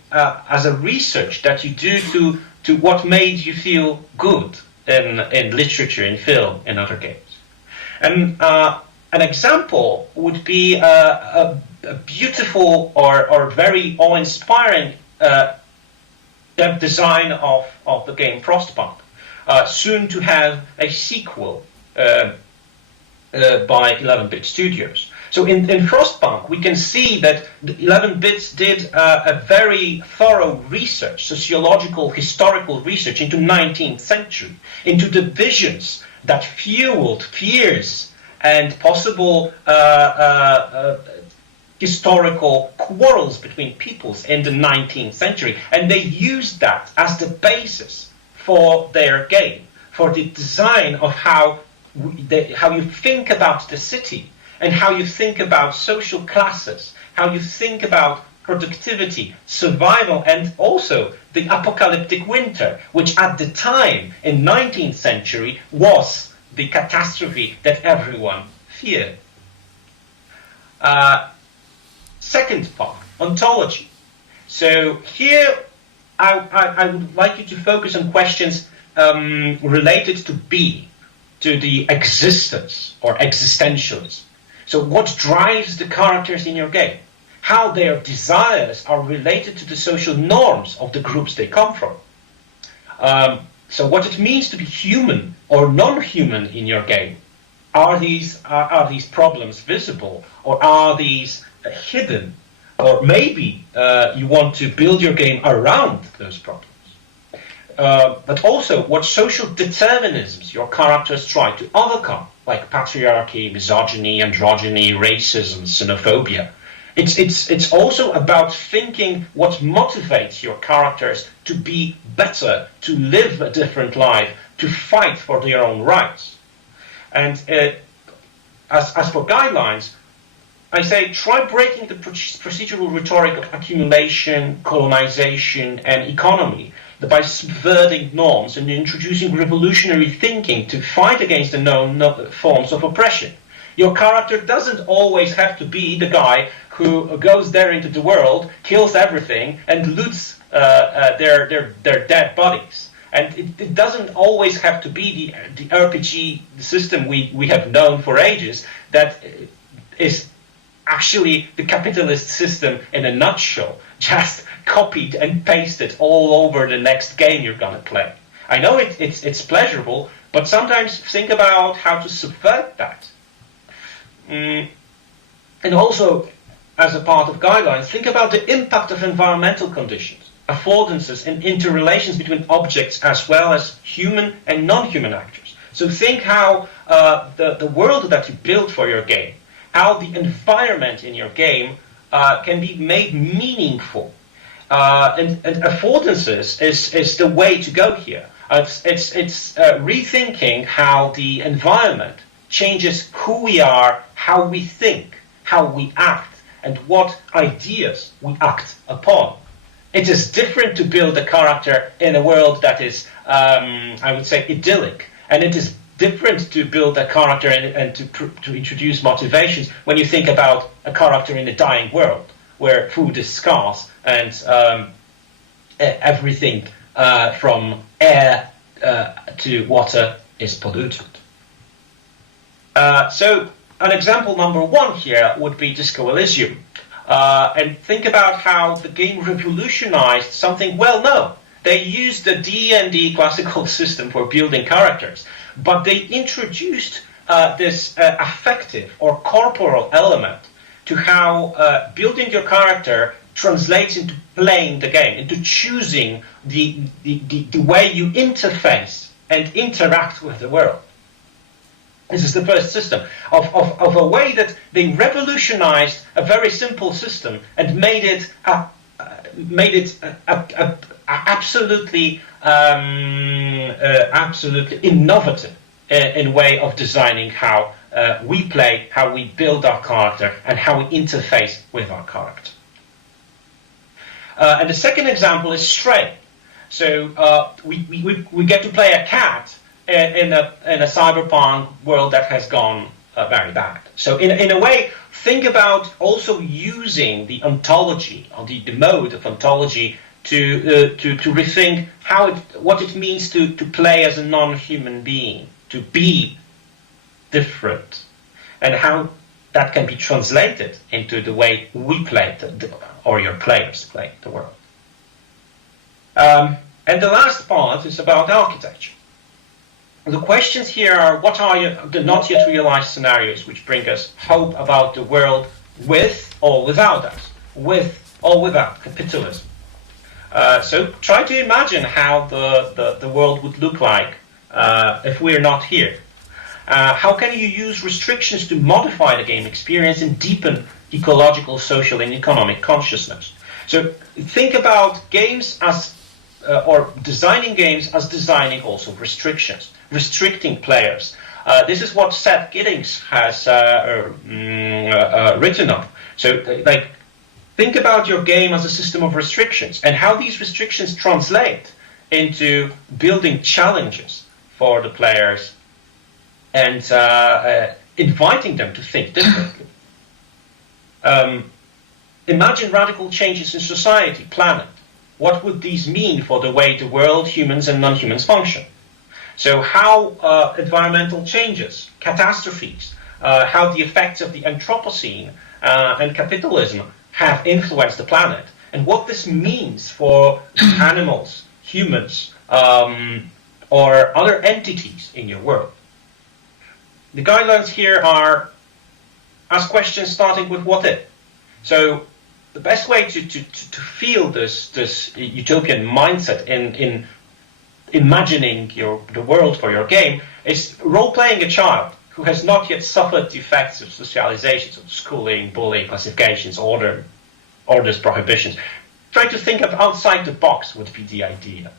research that you do to what made you feel good in literature, in film, in other games. And an example would be a beautiful or very awe-inspiring design of the game Frostpunk, soon to have a sequel by 11-bit studios. So in Frostpunk, we can see that the 11-bits did a very thorough research, sociological, historical research into 19th century, into the visions that fueled fears and possible historical quarrels between peoples in the 19th century. And they used that as the basis for their game, for the design of how you think about the city, and how you think about social classes, how you think about productivity, survival, and also the apocalyptic winter, which at the time, in 19th century, was the catastrophe that everyone feared. Second part, ontology. So here, I would like you to focus on questions related to being, to the existence or existentialism. So what drives the characters in your game? How their desires are related to the social norms of the groups they come from. So what it means to be human or non-human in your game. Are these problems visible, or are these hidden? Or maybe you want to build your game around those problems. But also what social determinisms your characters try to overcome, like patriarchy, misogyny, androgyny, racism, xenophobia. It's also about thinking what motivates your characters to be better, to live a different life, to fight for their own rights. And as for guidelines, I say try breaking the procedural rhetoric of accumulation, colonization, and economy by subverting norms and introducing revolutionary thinking to fight against the known forms of oppression. Your character doesn't always have to be the guy who goes there into the world, kills everything, and loots their dead bodies. And it doesn't always have to be the RPG system we have known for ages that is actually the capitalist system in a nutshell, just copied and pasted all over the next game you're going to play. I know it's pleasurable, but sometimes think about how to subvert that. And also, as a part of guidelines, think about the impact of environmental conditions, affordances, and interrelations between objects as well as human and non-human actors. So think how the world that you build for your game, how the environment in your game can be made meaningful. And affordances is the way to go here. It's rethinking how the environment changes who we are, how we think, how we act, and what ideas we act upon. It is different to build a character in a world that is, I would say, idyllic. And it is different to build a character and to introduce motivations when you think about a character in a dying world, where food is scarce and everything from air to water is polluted. So an example number one here would be Disco Elysium. And think about how the game revolutionized something well known. They used the D&D classical system for building characters, but they introduced this affective or corporal element to how building your character translates into playing the game, into choosing the way you interface and interact with the world. This is the first system of a way that they revolutionized a very simple system and made it absolutely innovative in way of designing how we play, how we build our character, and how we interface with our character. And the second example is Stray. So we get to play a cat in a cyberpunk world that has gone very bad. So in a way, think about also using the ontology, or the mode of ontology, to rethink what it means to play as a non-human being, to be different, and how that can be translated into the way we play, or your players play the world. And the last part is about architecture. The questions here are, what are the not yet realized scenarios which bring us hope about the world with or without us, with or without capitalism? So try to imagine how the world would look like if we're not here. How can you use restrictions to modify the game experience and deepen ecological, social, and economic consciousness? So think about games as, or designing games as designing also restrictions, restricting players. This is what Seth Giddings has written of. So, like, think about your game as a system of restrictions and how these restrictions translate into building challenges for the players and inviting them to think differently. Imagine radical changes in society, planet. What would these mean for the way the world, humans, and non-humans function? So how environmental changes, catastrophes, how the effects of the Anthropocene and capitalism have influenced the planet, and what this means for animals, humans, or other entities in your world. The guidelines here are ask questions starting with what if. So the best way to feel this utopian mindset in imagining the world for your game is role-playing a child who has not yet suffered the effects of socializations, of schooling, bullying, classifications, orders, prohibitions. Try to think of outside the box would be the idea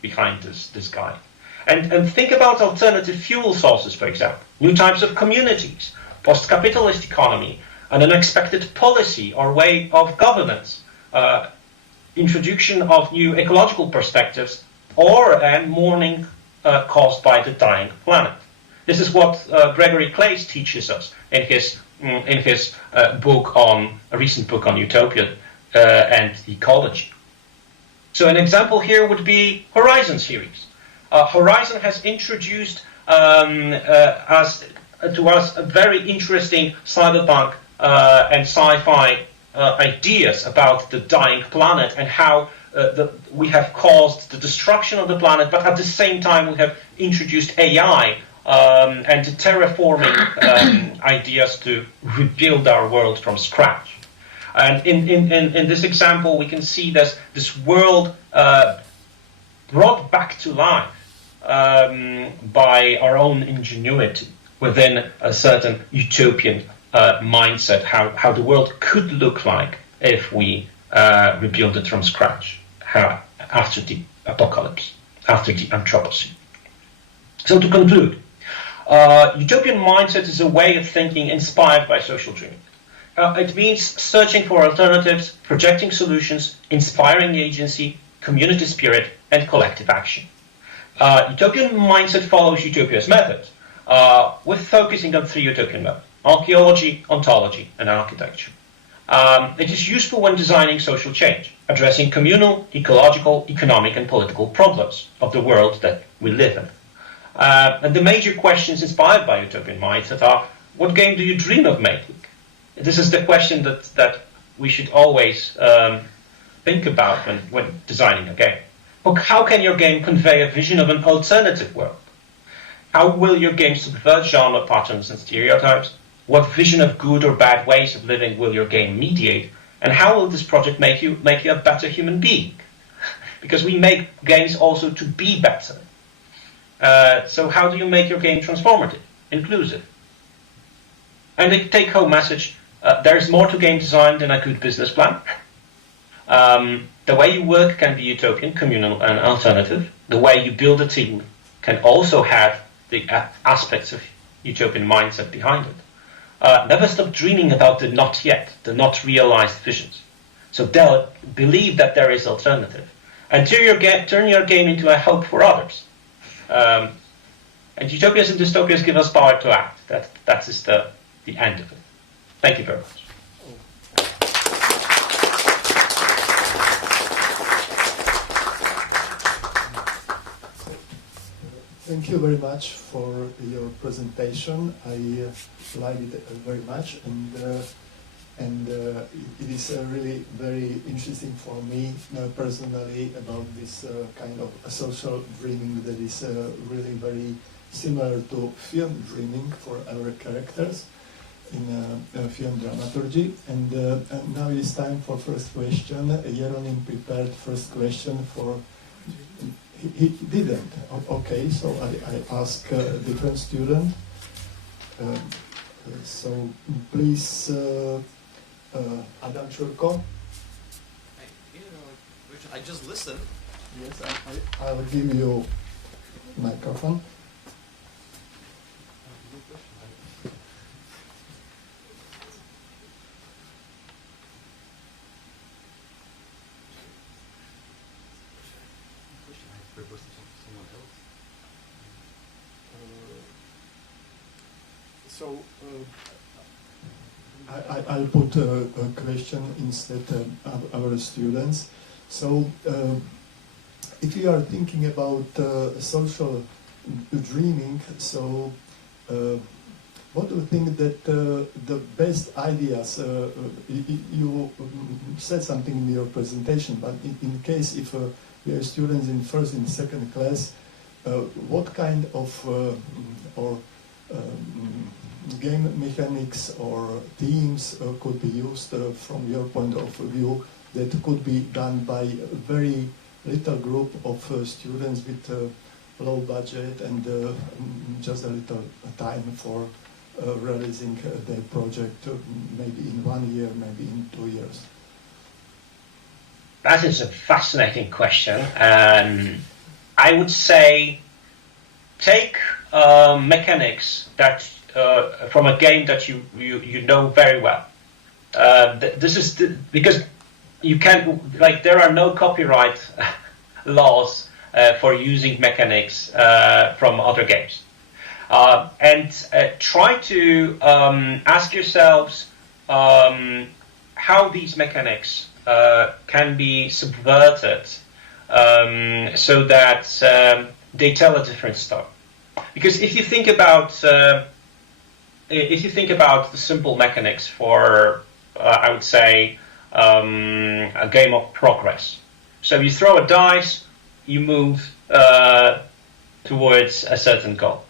behind this guide. And think about alternative fuel sources, for example, new types of communities, post-capitalist economy, an unexpected policy or way of governance, introduction of new ecological perspectives, and mourning caused by the dying planet. This is what Gregory Claeys teaches us in his book a recent book on utopia and ecology. So an example here would be Horizon series. Horizon has introduced to us a very interesting cyberpunk and sci-fi ideas about the dying planet and how we have caused the destruction of the planet, but at the same time we have introduced AI and terraforming ideas to rebuild our world from scratch. And in this example, we can see this world brought back to life by our own ingenuity within a certain utopian mindset, how the world could look like if we rebuild it from scratch after the apocalypse, after the Anthropocene. So to conclude, utopian mindset is a way of thinking inspired by social dreaming. It means searching for alternatives, projecting solutions, inspiring agency, community spirit, and collective action. Utopian mindset follows Utopia's method, with focusing on 3 utopian modes: archaeology, ontology, and architecture. It is useful when designing social change, addressing communal, ecological, economic, and political problems of the world that we live in. And the major questions inspired by Utopian mindset are: what game do you dream of making? This is the question that we should always think about when designing a game. How can your game convey a vision of an alternative world? How will your game subvert genre patterns and stereotypes? What vision of good or bad ways of living will your game mediate? And how will this project make you a better human being? Because we make games also to be better. So how do you make your game transformative, inclusive? And the take-home message, there is more to game design than a good business plan. The way you work can be utopian, communal, and alternative. The way you build a team can also have the aspects of utopian mindset behind it. Never stop dreaming about the not yet, the not realized visions. So believe that there is alternative. And turn your game into a hope for others. And utopias and dystopias give us power to act. That is the end of it. Thank you very much. Thank you very much for your presentation. I liked it very much, and it is really very interesting for me personally about this kind of social dreaming that is really very similar to film dreaming for our characters in film dramaturgy. And now it is time for first question. Jeronim prepared first question for. He didn't. Okay, so I ask a different student. So please, Adam Churko. I just listened. Yes, I'll give you microphone. So I'll put a question instead of our students. So if you are thinking about social dreaming, so what do you think that the best ideas, you said something in your presentation, but in case if we are students in first and second class, what kind of game mechanics or themes could be used from your point of view that could be done by a very little group of students with low budget and just a little time for realizing their project, maybe in 1 year, maybe in 2 years? That is a fascinating question. I would say take mechanics that from a game that you know very well. This is because you can't, like, there are no copyright laws for using mechanics from other games. And try to ask yourselves how these mechanics can be subverted so that they tell a different story. Because if you think about the simple mechanics for, I would say, a game of progress. So you throw a dice, you move towards a certain goal.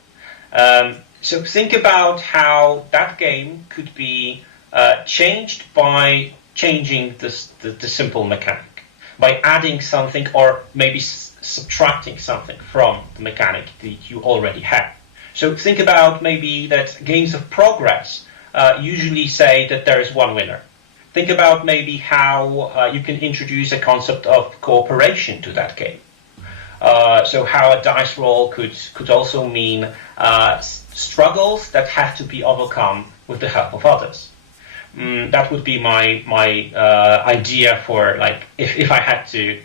So think about how that game could be changed by changing the simple mechanic, by adding something or maybe subtracting something from the mechanic that you already have. So think about maybe that games of progress usually say that there is one winner. Think about maybe how you can introduce a concept of cooperation to that game. So how a dice roll could also mean struggles that have to be overcome with the help of others. That would be my idea for, like, if I had to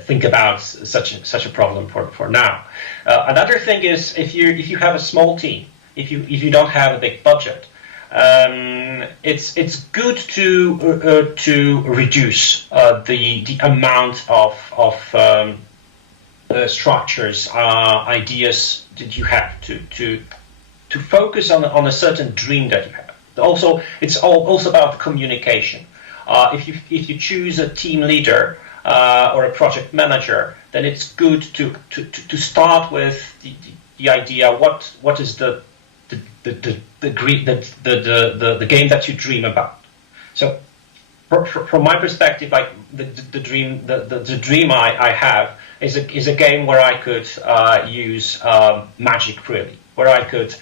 think about such a problem for now. Another thing is if you have a small team, if you don't have a big budget, it's good to reduce the amount of structures, ideas that you have to focus on a certain dream that you have. Also, it's also about communication. If you choose a team leader or a project manager, then it's good to start with the idea what is the game that you dream about. So, from my perspective, like the dream I have is a game where I could use magic, really, where I could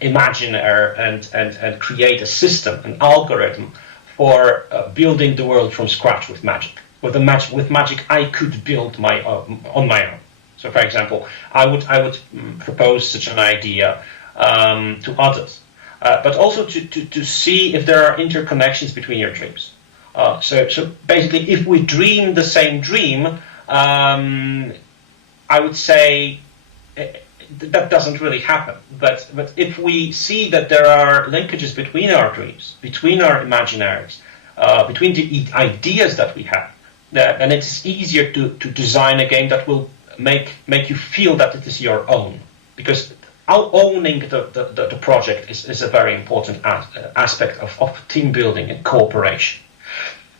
imagine and create a system, an algorithm for building the world from scratch with magic. With magic, I could build on my own. So, for example, I would propose such an idea to others, but also to see if there are interconnections between your dreams. So basically, if we dream the same dream, I would say that doesn't really happen. But if we see that there are linkages between our dreams, between our imaginaries, between the ideas that we have, then it's easier to design a game that will make you feel that it is your own. Because owning the project is a very important aspect of team building and cooperation.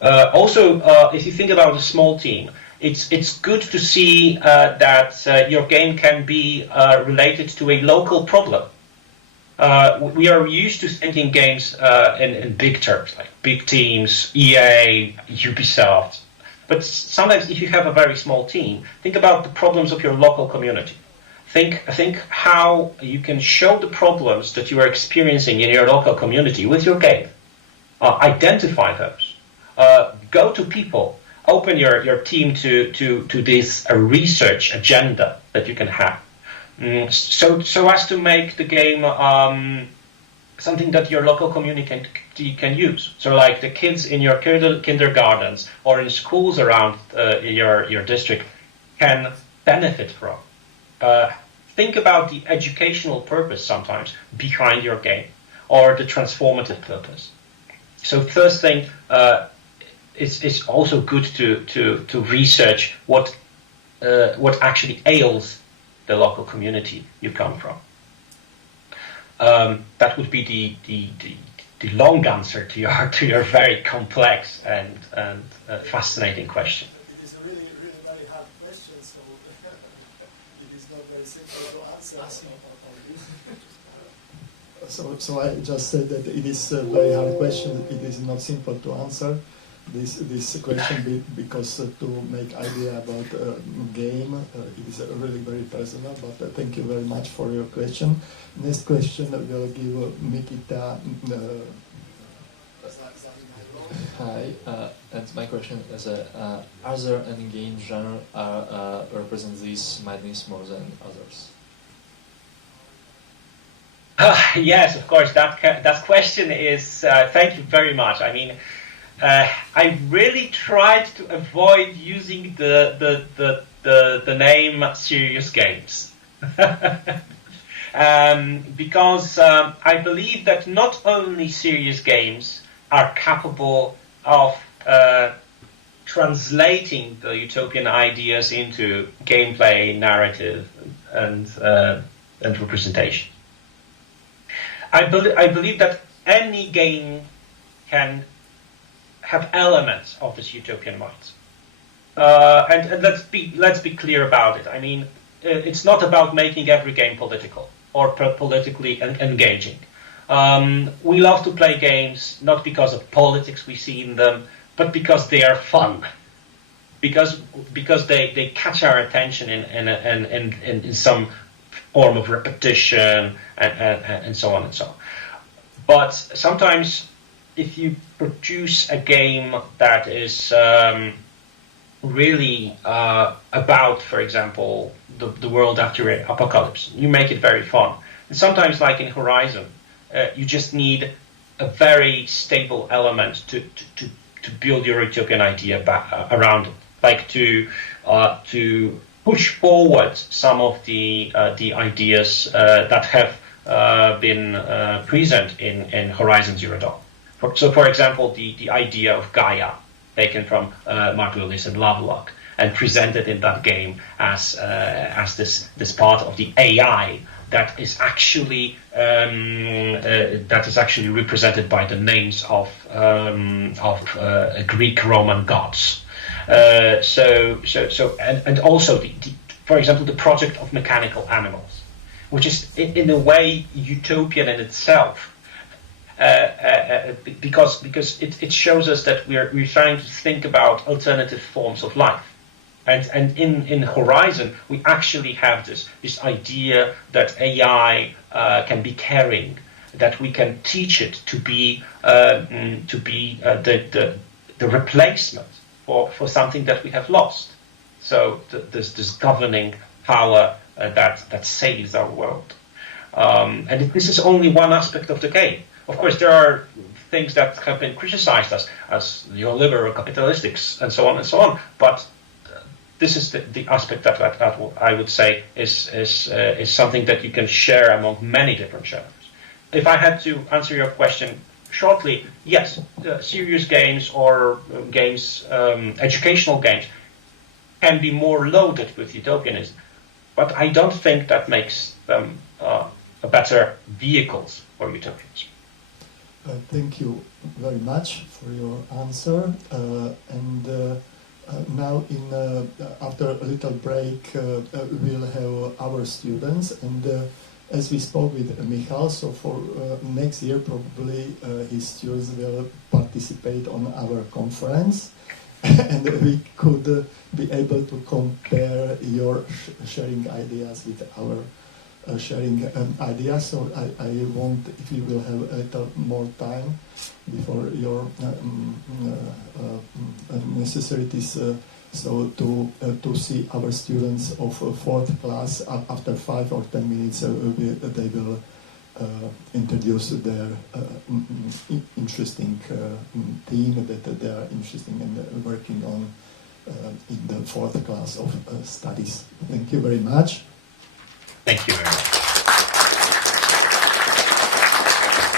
Also, if you think about a small team, it's good to see that your game can be related to a local problem. We are used to thinking games in big terms, like big teams, EA, Ubisoft. But sometimes if you have a very small team, think about the problems of your local community. Think how you can show the problems that you are experiencing in your local community with your game. Identify those. Go to people. Open your team to this research agenda that you can have. So as to make the game something that your local community can use. So like the kids in your kindergartens or in schools around your district can benefit from. Think about the educational purpose sometimes behind your game, or the transformative purpose. So first thing, it's also good to research what actually ails the local community you come from. That would be the long answer to your very complex and fascinating question. It is a really very hard question, so it is not very simple to answer. So I just said that it is a very hard question. It is not simple to answer this question because to make idea about a game it is really very personal. But thank you very much for your question. Next question will give Mikita. Hi, and my question is: are there any game genre represent this madness more than others? Yes, of course. That question is. Thank you very much. I mean, I really tried to avoid using the name serious games. Because I believe that not only serious games are capable of translating the utopian ideas into gameplay, narrative, and representation. I believe that any game can have elements of this utopian mind. And let's be clear about it. I mean, it's not about making every game political or politically engaging. We love to play games not because of politics we see in them, but because they are fun. Because they catch our attention in some form of repetition and so on and so on. But sometimes if you produce a game that is really about, for example, the world after apocalypse, you make it very fun. And sometimes, like in Horizon, you just need a very stable element to build your utopian idea around it, like to push forward some of the ideas that have been present in Horizon Zero Dawn. So, for example, the idea of Gaia, taken from Mark Lewis and Lovelock, and presented in that game as this part of the AI that is actually represented by the names of Greek Roman gods. And also for example, the project of mechanical animals, which is in a way utopian in itself. Because it shows us that we're trying to think about alternative forms of life, and in Horizon we actually have this idea that AI can be caring, that we can teach it to be the replacement for something that we have lost. So this governing power that saves our world, and this is only one aspect of the game. Of course, there are things that have been criticized as neoliberal, capitalistic, and so on and so on. But this is the aspect that I would say is something that you can share among many different genres. If I had to answer your question shortly, yes, serious games or games, educational games, can be more loaded with utopianism, but I don't think that makes them better vehicles for utopianism. Thank you very much for your answer. Now, after a little break, we'll have our students. And as we spoke with Michal, so for next year, probably his students will participate on our conference. And we could be able to compare your sharing ideas with our sharing ideas. So I want, if you will have a little more time before your necessities, so to see our students of fourth class after 5 or 10 minutes, they will introduce their interesting theme that they are interested in working on in the fourth class of studies. Thank you very much. Thank you very much.